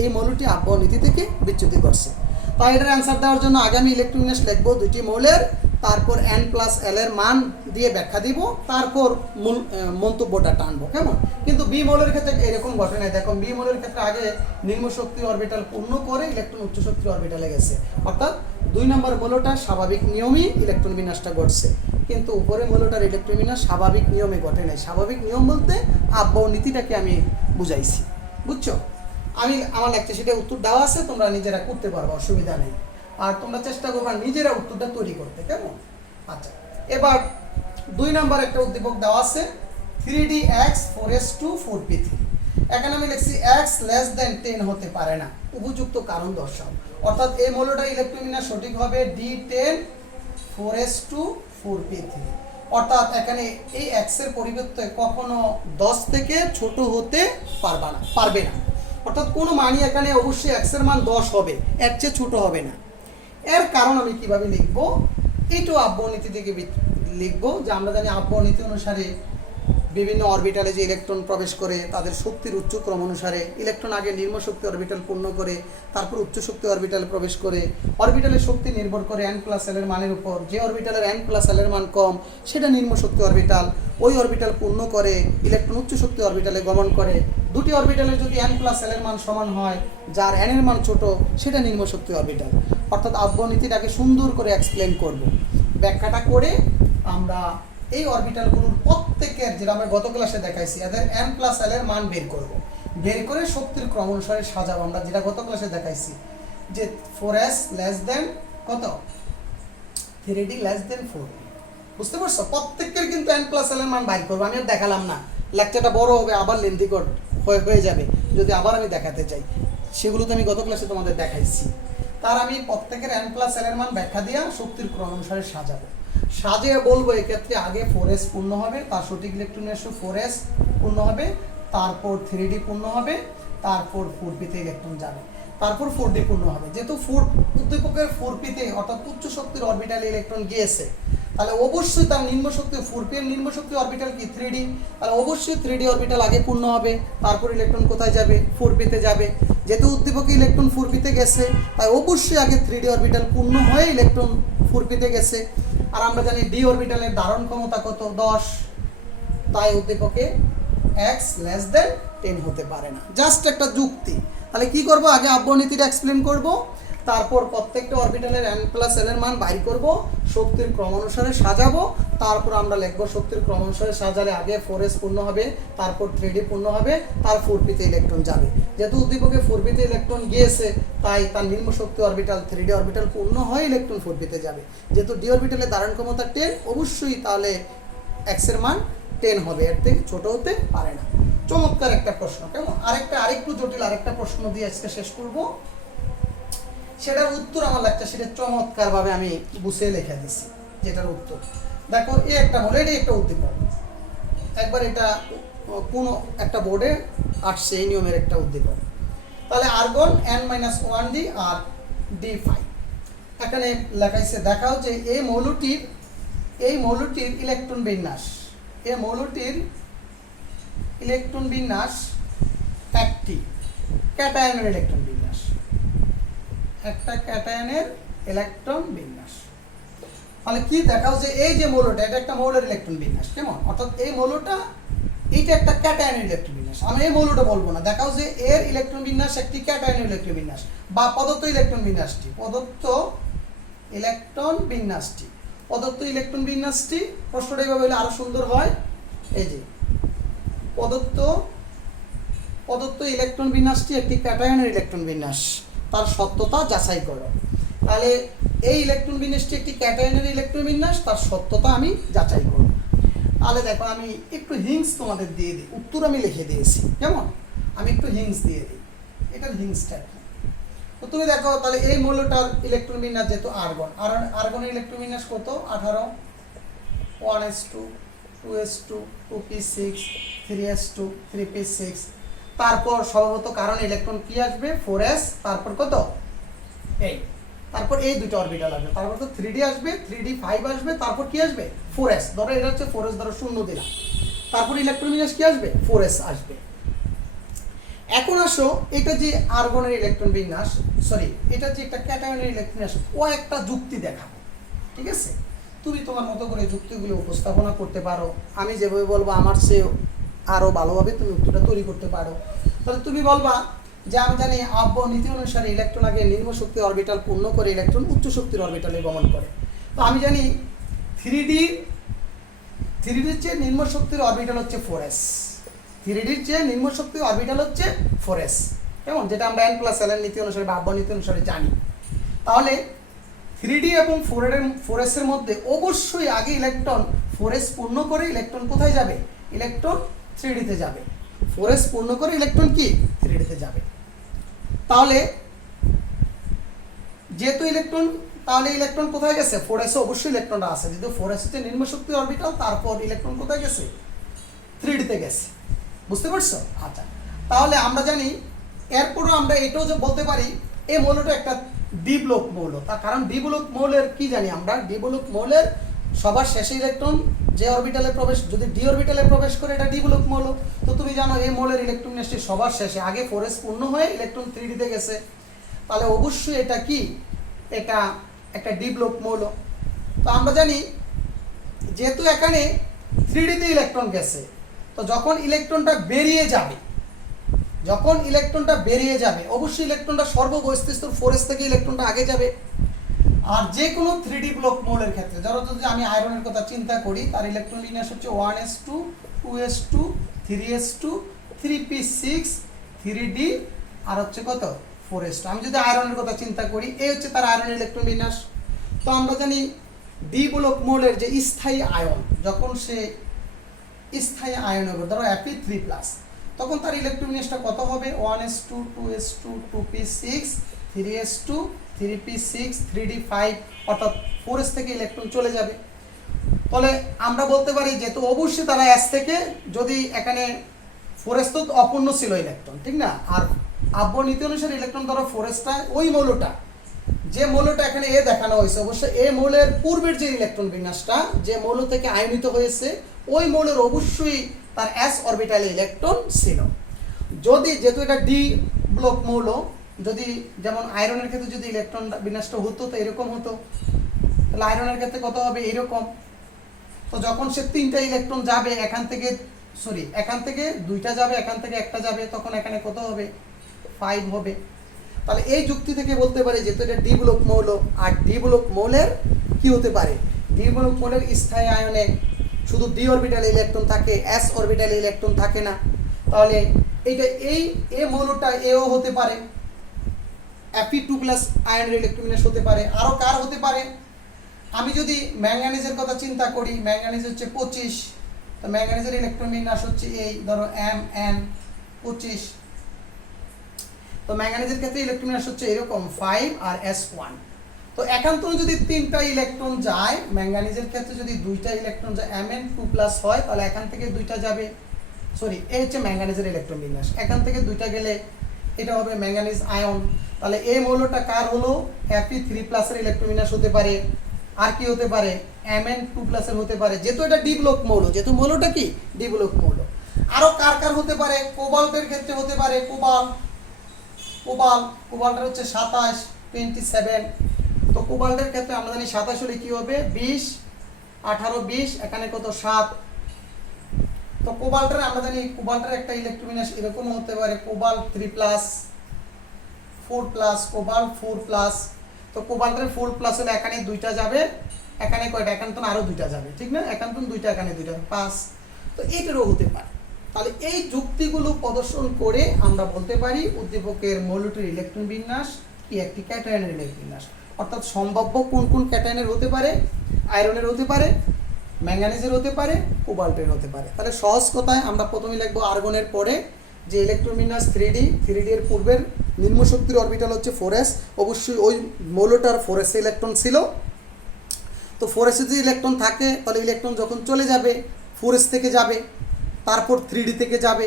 এই মৌলটি আব্বাও নীতি থেকে বিচ্যুতি করছে। তাই এটার অ্যান্সার দেওয়ার জন্য আগে আমি ইলেকট্রন বিন্যাস লিখবো দুইটি মৌলের, তারপর n+l এর মান দিয়ে ব্যাখ্যা দিব, তারপর মূল মন্তব্যটা টানবো, কেমন? কিন্তু বি মৌলের ক্ষেত্রে এরকম ঘটে না। দেখো বি মৌলের ক্ষেত্রে আগে নিম্ন শক্তি অরবিটাল পূর্ণ করে ইলেকট্রন উচ্চ শক্তি অরবিটালে গেছে, অর্থাৎ 2 নম্বর মৌলটা স্বাভাবিক নিয়মেই ইলেকট্রন বিন্যাসটা ঘটছে, কিন্তু উপরে মৌলটার ইলেকট্রন বিন্যাস স্বাভাবিক নিয়মে ঘটে নাই। স্বাভাবিক নিয়ম বলতে আব্বাও নীতিটাকে আমি বুঝাইছি, বুঝছো? আমি আমার লেকচার সেটা উত্তর দেওয়া আছে, তোমরা নিজেরা করতে পারবে, অসুবিধা নেই। আর তোমরা চেষ্টা করবা নিজেরা উত্তরটা তৈরি করতে, কেমন? আচ্ছা, এবার 2 নম্বর একটা উদ্দীপক দেওয়া আছে 3dx 4s2 4p3। এখানে আমি লিখছি x less than 10 হতে পারে না, উপযুক্ত কারণ দর্শাও। অর্থাৎ এই মৌলটা ইলেকট্রন বিন্যাস সঠিক হবে d10 4s2 4p3। অর্থাৎ এখানে এই x এর পরিবর্তে কখনো 10 থেকে ছোট হতে পারবে না। অর্থাৎ কোনো মানই এখানে অবশ্যই x এর মান 10 হবে, এর চেয়ে ছোট হবে না। এর কারণ আমি কিভাবে লিখবো? এইটাও আব্বাও নীতি থেকে লিখবো, যে আমরা জানি আব্বাও নীতি অনুসারে বিভিন্ন অরবিটালে যে ইলেকট্রন প্রবেশ করে তাদের শক্তির উচ্চক্রম অনুসারে ইলেকট্রন আগে নিম্ন শক্তি অরবিটাল পূর্ণ করে তারপর উচ্চ শক্তি অরবিটালে প্রবেশ করে। অরবিটালের শক্তি নির্ভর করে n+l এর মানের উপর। যে অরবিটালের n+l এর মান কম সেটা নিম্ন শক্তি অরবিটাল, ওই অরবিটাল পূর্ণ করে ইলেকট্রন উচ্চ শক্তি অরবিটালে গমন করে। দুটি অরবিটালের যদি n+l এর মান সমান হয়, যার n এর মান ছোট সেটা নিম্ন শক্তি অরবিটাল। অর্থাৎ আব্বাও নীতিটাকে সুন্দর করে এক্সপ্লেন করব, ব্যাখ্যাটা করে আমরা এই অরবিটালগুলোর প্রত্যেকের, যেটা আমরা গত ক্লাসে দেখাইছি, এদের n প্লাস l এর মান বের করব, বের করে শক্তির ক্রম অনুসারে সাজাবো। আমরা যেটা গত ক্লাসে দেখাইছি যে 4s লেস দেন কত, 3d লেস দেন 4d। বুঝতে পারছো? প্রত্যেকের কিন্তু n প্লাস l এর মান বাইর করবো। আমি আর দেখালাম না, লেকচারটা বড় হবে, আবার লেন্থি হয়ে যাবে যদি আবার আমি দেখাতে চাই। সেগুলো তো আমি গত ক্লাসে তোমাদের দেখাইছি। তার আমি প্রত্যেকের n প্লাস l এর মান ব্যাখ্যা দিয়া শক্তির ক্রম অনুসারে সাজাবো। সাজিয়ে বলবো এক্ষেত্রে আগে 4s পূর্ণ হবে, তার সঠিক ইলেকট্রন রেশিও 4s পূর্ণ হবে, তারপর 3d পূর্ণ হবে, তারপর 4p তে ইলেকট্রন যাবে, তারপর 4d পূর্ণ হবে। যেহেতু উদ্দীপকের 4p তে অর্থাৎ উচ্চ শক্তির অরবিটালে ইলেকট্রন গিয়েছে, তাহলে অবশ্যই তার নিম্ন শক্তি 4p এর নিম্ন শক্তি অরবিটাল কি 3d, তাহলে অবশ্যই 3d অরবিটাল আগে পূর্ণ হবে, তারপর ইলেকট্রন কোথায় যাবে, 4p তে যাবে। যেহেতু উদ্দীপকে ইলেকট্রন 4p তে গেছে, তাই অবশ্যই আগে 3d অরবিটাল পূর্ণ হয়ে ইলেকট্রন 4p তে গেছে। আর আমরা জানি d অরবিটালের ধারণ ক্ষমতা কত, 10, তাই উদ্দীপকে x লেস দেন 10 হতে পারে না। জাস্ট একটা যুক্তি। তাহলে কি করব, আগে আব্বনীতিটা এক্সপ্লেন করব, তারপর প্রত্যেকটা অরবিটালের n প্লাস l এর মান বাইর করব, শক্তির ক্রম অনুসারে সাজাবো, তারপর আমরা লিখব শক্তির ক্রম অনুসারে সাজালে আগে 4s পূর্ণ হবে, তারপর 3d পূর্ণ হবে, তার 4p তে ইলেকট্রন যাবে। যেহেতু উদ্দীপকে 4p তে ইলেকট্রন গিয়েছে, তাই তার নিম্ন শক্তি অরবিটাল 3d অরবিটাল পূর্ণ হয়ে ইলেকট্রন 4p তে যাবে। যেহেতু d অরবিটালের ধারণ ক্ষমতা 10, অবশ্যই তাহলে x এর মান 10 হবে, এর থেকে ছোট হতে পারে না। চমৎকার একটা প্রশ্ন। কেমন? আরেকটু জটিল আরেকটা প্রশ্ন দিয়ে আজকে শেষ করব। সেটার উত্তর আমার লাগছে, সেটা চমৎকার ভাবে আমি বুঝিয়ে লিখে দিচ্ছি। যেটার উত্তর দেখো, এই একটা হলো, এটাই একটা উদ্দীপক। একবার এটা কোন একটা বোর্ডে আসছে এই নিয়মের একটা উদ্দীপক। তাহলে আর্গন n-1d আর d5 এখানে লেখাইছে। দেখাও যে এই মৌলটির ইলেকট্রন বিন্যাস, এই মৌলটির ইলেকট্রন বিন্যাস একটি ক্যাটায়নের ইলেকট্রন বিন্যাস, একটা ক্যাটায়নের ইলেকট্রন বিন্যাস। তাহলে কি দেখাও যে এই যে মৌলটা, এটা একটা মৌলের ইলেকট্রন বিন্যাস। কেমন? অর্থাৎ এই মৌলটা, এইটা একটা ক্যাটায়নের ইলেকট্রন বিন্যাস। আমি এই মৌলটা বলবো না, দেখাও যে এর ইলেকট্রন বিন্যাস একটি ক্যাটায়নের ইলেকট্রন বিন্যাস, বা প্রদত্ত ইলেকট্রন বিন্যাসটি, প্রশ্নটা এইভাবে হলে আরো সুন্দর হয়। এই যে প্রদত্ত ইলেকট্রন বিন্যাসটি একটি ক্যাটায়নের ইলেকট্রন বিন্যাস, তার সত্যতা যাচাই করো। তাহলে এই ইলেকট্রন বিন্যাসটি একটি ক্যাটায়নের ইলেকট্রন বিন্যাস, তার সত্যতা আমি যাচাই করব। তাহলে দেখো, আমি একটু হিংস তোমাদের দিয়ে দিই, উত্তর আমি লিখে দিয়েছি। কেমন? আমি একটু হিংস দিয়ে দিই, এটার হিংসটা। তো তুমি দেখো, তাহলে এই মৌলটার ইলেকট্রন বিন্যাস যেহেতু আর্গনের ইলেকট্রন বিন্যাস কত, 18, 1s2, 2s2, 2p6, 3s2, 3p6। তারপর স্বভাবত কারণ ইলেকট্রন কি আসবে, 4s, তারপর কত, তারপর এই দুটো অরবিটাল আসবে, তারপর তো 3d আসবে, 3d5 আসবে, তারপর কি আসবে, 4s। ধরো এটা হচ্ছে 4s, ধরো 0 দিলাম, তারপর ইলেকট্রন বিন্যাস কি আসবে, 4s আসবে। এখন আসো, এটা যে আর্গনের ইলেকট্রন বিন্যাস, এটা যে একটা ক্যাটায়নের ইলেকট্রন বিন্যাস, ও একটা যুক্তি দেখাবো। ঠিক আছে? তুমি তোমার মতো করে যুক্তিগুলো উপস্থাপনা করতে পারো, আমি যেভাবে বলবো আমার চেয়ে আরো ভালোভাবে তুমি উত্তরটা তৈরি করতে পারো। তাহলে তুমি বলবা যে আমি জানি আব্ব নীতি অনুসারে ইলেকট্রন আগে নিম্ন শক্তির অরবিটাল পূর্ণ করে ইলেকট্রন উচ্চ শক্তির অরবিটালে গমন করে। তো আমি জানি 3Dর চেয়ে নিম্ন শক্তির অরবিটাল হচ্ছে 4s, 3Dর চেয়ে নিম্ন শক্তির অরবিটাল হচ্ছে 4s। কেমন? যেটা আমরা n প্লাস l এর নীতি অনুসারে বা আব্ব নীতি অনুসারে জানি। তাহলে 3D এবং 4s এর মধ্যে অবশ্যই আগে ইলেকট্রন 4s পূর্ণ করে ইলেকট্রন কোথায় যাবে, ইলেকট্রন 3D তে যাবে। 4s পূর্ণ করে ইলেকট্রন কি 3D তে যাবে। তাহলে যেহেতু ইলেকট্রন কোথায় গেছে, 4s এ অবশ্যই ইলেকট্রনটা আছে। যেহেতু 4s হচ্ছে নিম্ন শক্তি অরবিটাল, তারপর ইলেকট্রন কোথায় গেছে, 3D তে গেছে। বুঝতে পারছো? আচ্ছা, তাহলে আমরা জানি, এরপরও আমরা এটাও যে বলতে পারি এই মৌলটা একটা ডি ব্লক মৌল। তার কারণ ডি ব্লক মৌলের কি জানি আমরা, ডি ব্লক মৌলের সবার শেষে ইলেকট্রন যে অরবিটালে প্রবেশ, যদি ডি অরবিটালে প্রবেশ করে এটা ডি ব্লক মৌল। তো তুমি জানো এই মৌলের ইলেকট্রন বিন্যাসটি সবার শেষে, আগে 4s পূর্ণ হয়ে ইলেকট্রন 3D তে গেছে। তাহলে অবশ্যই এটা কি, এটা একটা ডি ব্লক মৌল। তো আমরা জানি যেহেতু এখানে 3D তে ইলেকট্রন গেছে, তো যখন ইলেকট্রনটা বেরিয়ে যাবে অবশ্যই ইলেকট্রনটা সর্ববহিঃস্থ 4s থেকে ইলেকট্রনটা আগে যাবে। আর যে কোনো 3D ব্লক মৌলের ক্ষেত্রে ধরো যদি আমি আয়রনের কথা চিন্তা করি, তার ইলেকট্রন বিন্যাস হচ্ছে 1s2 2s2 3s2 3p6 3d আর হচ্ছে কত 4s2। আমি যদি আয়রনের কথা চিন্তা করি, এই হচ্ছে তার আয়রনের ইলেকট্রন বিন্যাস। তো আমরা জানি ডি ব্লক মৌলের যে স্থায়ী আয়ন, যখন সে স্থায়ী আয়ন হবে ধরো Fe3+, তখন তার ইলেকট্রন বিন্যাসটা কত হবে 1s2 2s2 2p6 3s2 3p6 3d5, অর্থাৎ 4s থেকে ইলেকট্রন চলে যাবে। তাহলে আমরা বলতে পারি যেহেতু অবশ্যই তারা s থেকে, যদি এখানে 4s তো অপূর্ণ ছিল ইলেকট্রন, ঠিক না, আর আব্বর নীতি অনুসারে ইলেকট্রন ধরো 4sটা ওই মৌলটা, যে মৌলটা এখানে এ দেখানো হয়েছে, অবশ্যই এই মৌলের পূর্বের যে ইলেকট্রন বিন্যাসটা যে মৌল থেকে আয়নিত হয়েছে ওই মৌলের অবশ্যই তার s অরবিটালে ইলেকট্রন ছিল। যদি যেহেতু এটা ডি ব্লক মৌল, যদি যেমন আয়রনের ক্ষেত্রে যদি ইলেকট্রন বিন্যাসটা হতো তো এরকম হতো, তাহলে আয়রনের ক্ষেত্রে কত হবে এরকম। তো যখন সে 3টা ইলেকট্রন যাবে এখান থেকে, এখান থেকে 2টা যাবে, এখান থেকে 1টা যাবে, তখন এখানে কত হবে 5 হবে। তাহলে এই যুক্তি থেকে বলতে পারি যেহেতু এটা ডি ব্লক মৌল, আর ডি ব্লক মৌলের কি হতে পারে, ডি ব্লক মৌলের স্থায়ী আয়নে শুধু ডি অরবিটালে ইলেকট্রন থাকে, s অরবিটালে ইলেকট্রন থাকে না। তাহলে এইটা এই মৌলটা এও হতে পারে, Fe2+ আয়নের ইলেকট্রন বিন্যাস হতে পারে। আরো কার হতে পারে, আমি যদি ম্যাঙ্গানিজের কথা চিন্তা করি, ম্যাঙ্গানিজ হচ্ছে 25, তো ম্যাঙ্গানিজের ইলেকট্রন বিন্যাস হচ্ছে এই ধরো Mn25, তো ম্যাঙ্গানিজের ক্ষেত্রে ইলেকট্রন বিন্যাস হচ্ছে এরকম 5 আর s1। তো একান্তরে যদি 3টা ইলেকট্রন যায়, ম্যাঙ্গানিজের ক্ষেত্রে যদি 2টা ইলেকট্রন যায় Mn2+ হয়, তাহলে এখান থেকে 2টা যাবে, এই হচ্ছে ম্যাঙ্গানিজের ইলেকট্রন বিন্যাস। এখান থেকে 2টা গেলে এটা হবে ম্যাঙ্গানিজ আয়ন। তাহলে এই মৌলটা কার হলো, Fe3+ এর ইলেকট্রন বিন্যাস হতে পারে, আর কি হতে পারে Mn2+ এর হতে পারে, যেহেতু এটা ডি ব্লক মৌল, যেহেতু মৌলটা কি ডি ব্লক মৌল। আরো কার হতে পারে, কোবাল্টের ক্ষেত্রে হতে পারে, কোবাল্টের হচ্ছে 27 27। তো কোবাল্টের ক্ষেত্রে আমরা জানি 27 হলে কি হবে 20 18 20, এখানে কত 7। তো কোবাল্টের আমরা জানি কোবাল্টের একটা ইলেকট্রন বিন্যাস এরকম হতে পারে, কোবাল্ট 3+, 4+, কোবাল্ট 4+। তো কোবাল্টের 4+ হলে এখানে 2টা যাবে, এখানে কয়টা, এখানে তো আরো 2টা যাবে, ঠিক না, এখানে তো 2টা, এখানে 2টা 5। তো এটারও হতে পারে। তাহলে এই যুক্তিগুলো প্রদর্শন করে আমরা বলতে পারি উদ্দীপকের মৌলটির ইলেকট্রন বিন্যাস কি একটি ক্যাটায়নের ইলেকট্রন বিন্যাস, অর্থাৎ সম্ভাব্য কোন কোন ক্যাটায়নের হতে পারে, আয়রনের হতে পারে, ম্যাঙ্গানিজের হতে পারে, কোবাল্টের হতে পারে। তাহলে সহজ কথায় আমরা প্রথমে লিখবো আর্গনের পরে যে ইলেকট্রন বিন্যাস 3D এর পূর্বের নিম্ন শক্তির অরবিটাল হচ্ছে 4s, অবশ্যই ওই মৌলটার 4s ইলেকট্রন ছিল। তো 4s যদি ইলেকট্রন থাকে তাহলে ইলেকট্রন যখন চলে যাবে 4s থেকে যাবে, তারপর 3D থেকে যাবে।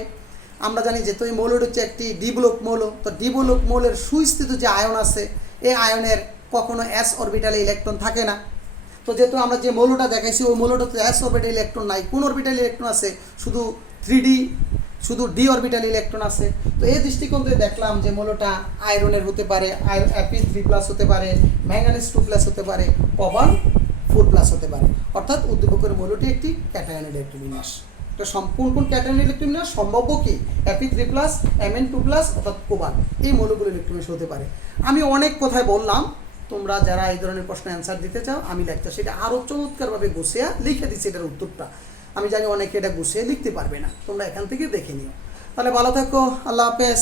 আমরা জানি যেহেতু এই মৌলটা হচ্ছে একটি ডি ব্লক মৌল, তো ডি ব্লক মৌলের সুস্থিত যে আয়ন আছে এই আয়নের কখনো s অরবিটালে ইলেকট্রন থাকে না। তো যেহেতু আমরা যে মৌলটা দেখাইছি ওই মৌলটাতে s অরবিটাল ইলেকট্রন নাই, কোন অরবিটাল ইলেকট্রন আছে শুধু 3D, শুধু ডি অরবিটাল ইলেকট্রন আছে। তো এই দৃষ্টিকোণ থেকে দেখলাম যে মৌলটা আয়রনের হতে পারে, Fe3+ হতে পারে, ম্যাঙ্গানিজ 2+ হতে পারে, কোবাল্ট 4+ হতে পারে, অর্থাৎ উদ্দীপকের মৌলটি একটি ক্যাটায়নের ইলেকট্রন বিন্যাস। তো কোন কোন ক্যাটায়নের ইলেকট্রন বিন্যাস সম্ভাব্য কি Fe3+, Mn2+, অর্থাৎ কোবাল্ট, এই মৌলগুলো ইলেকট্রন বিন্যাস হতে পারে। আমি অনেক কথাই বললাম, তোমরা যারা এই ধরনের প্রশ্নের অ্যান্সার দিতে চাও আমি লেকচার সেটা আরও চমৎকারভাবে গুছিয়ে লিখে দিচ্ছি এটার উত্তরটা। আমি জানি অনেকে এটা গুছিয়ে লিখতে পারবে না, তোমরা এখান থেকে দেখে নিও। তাহলে ভালো থাকো, আল্লাহ হাফেজ।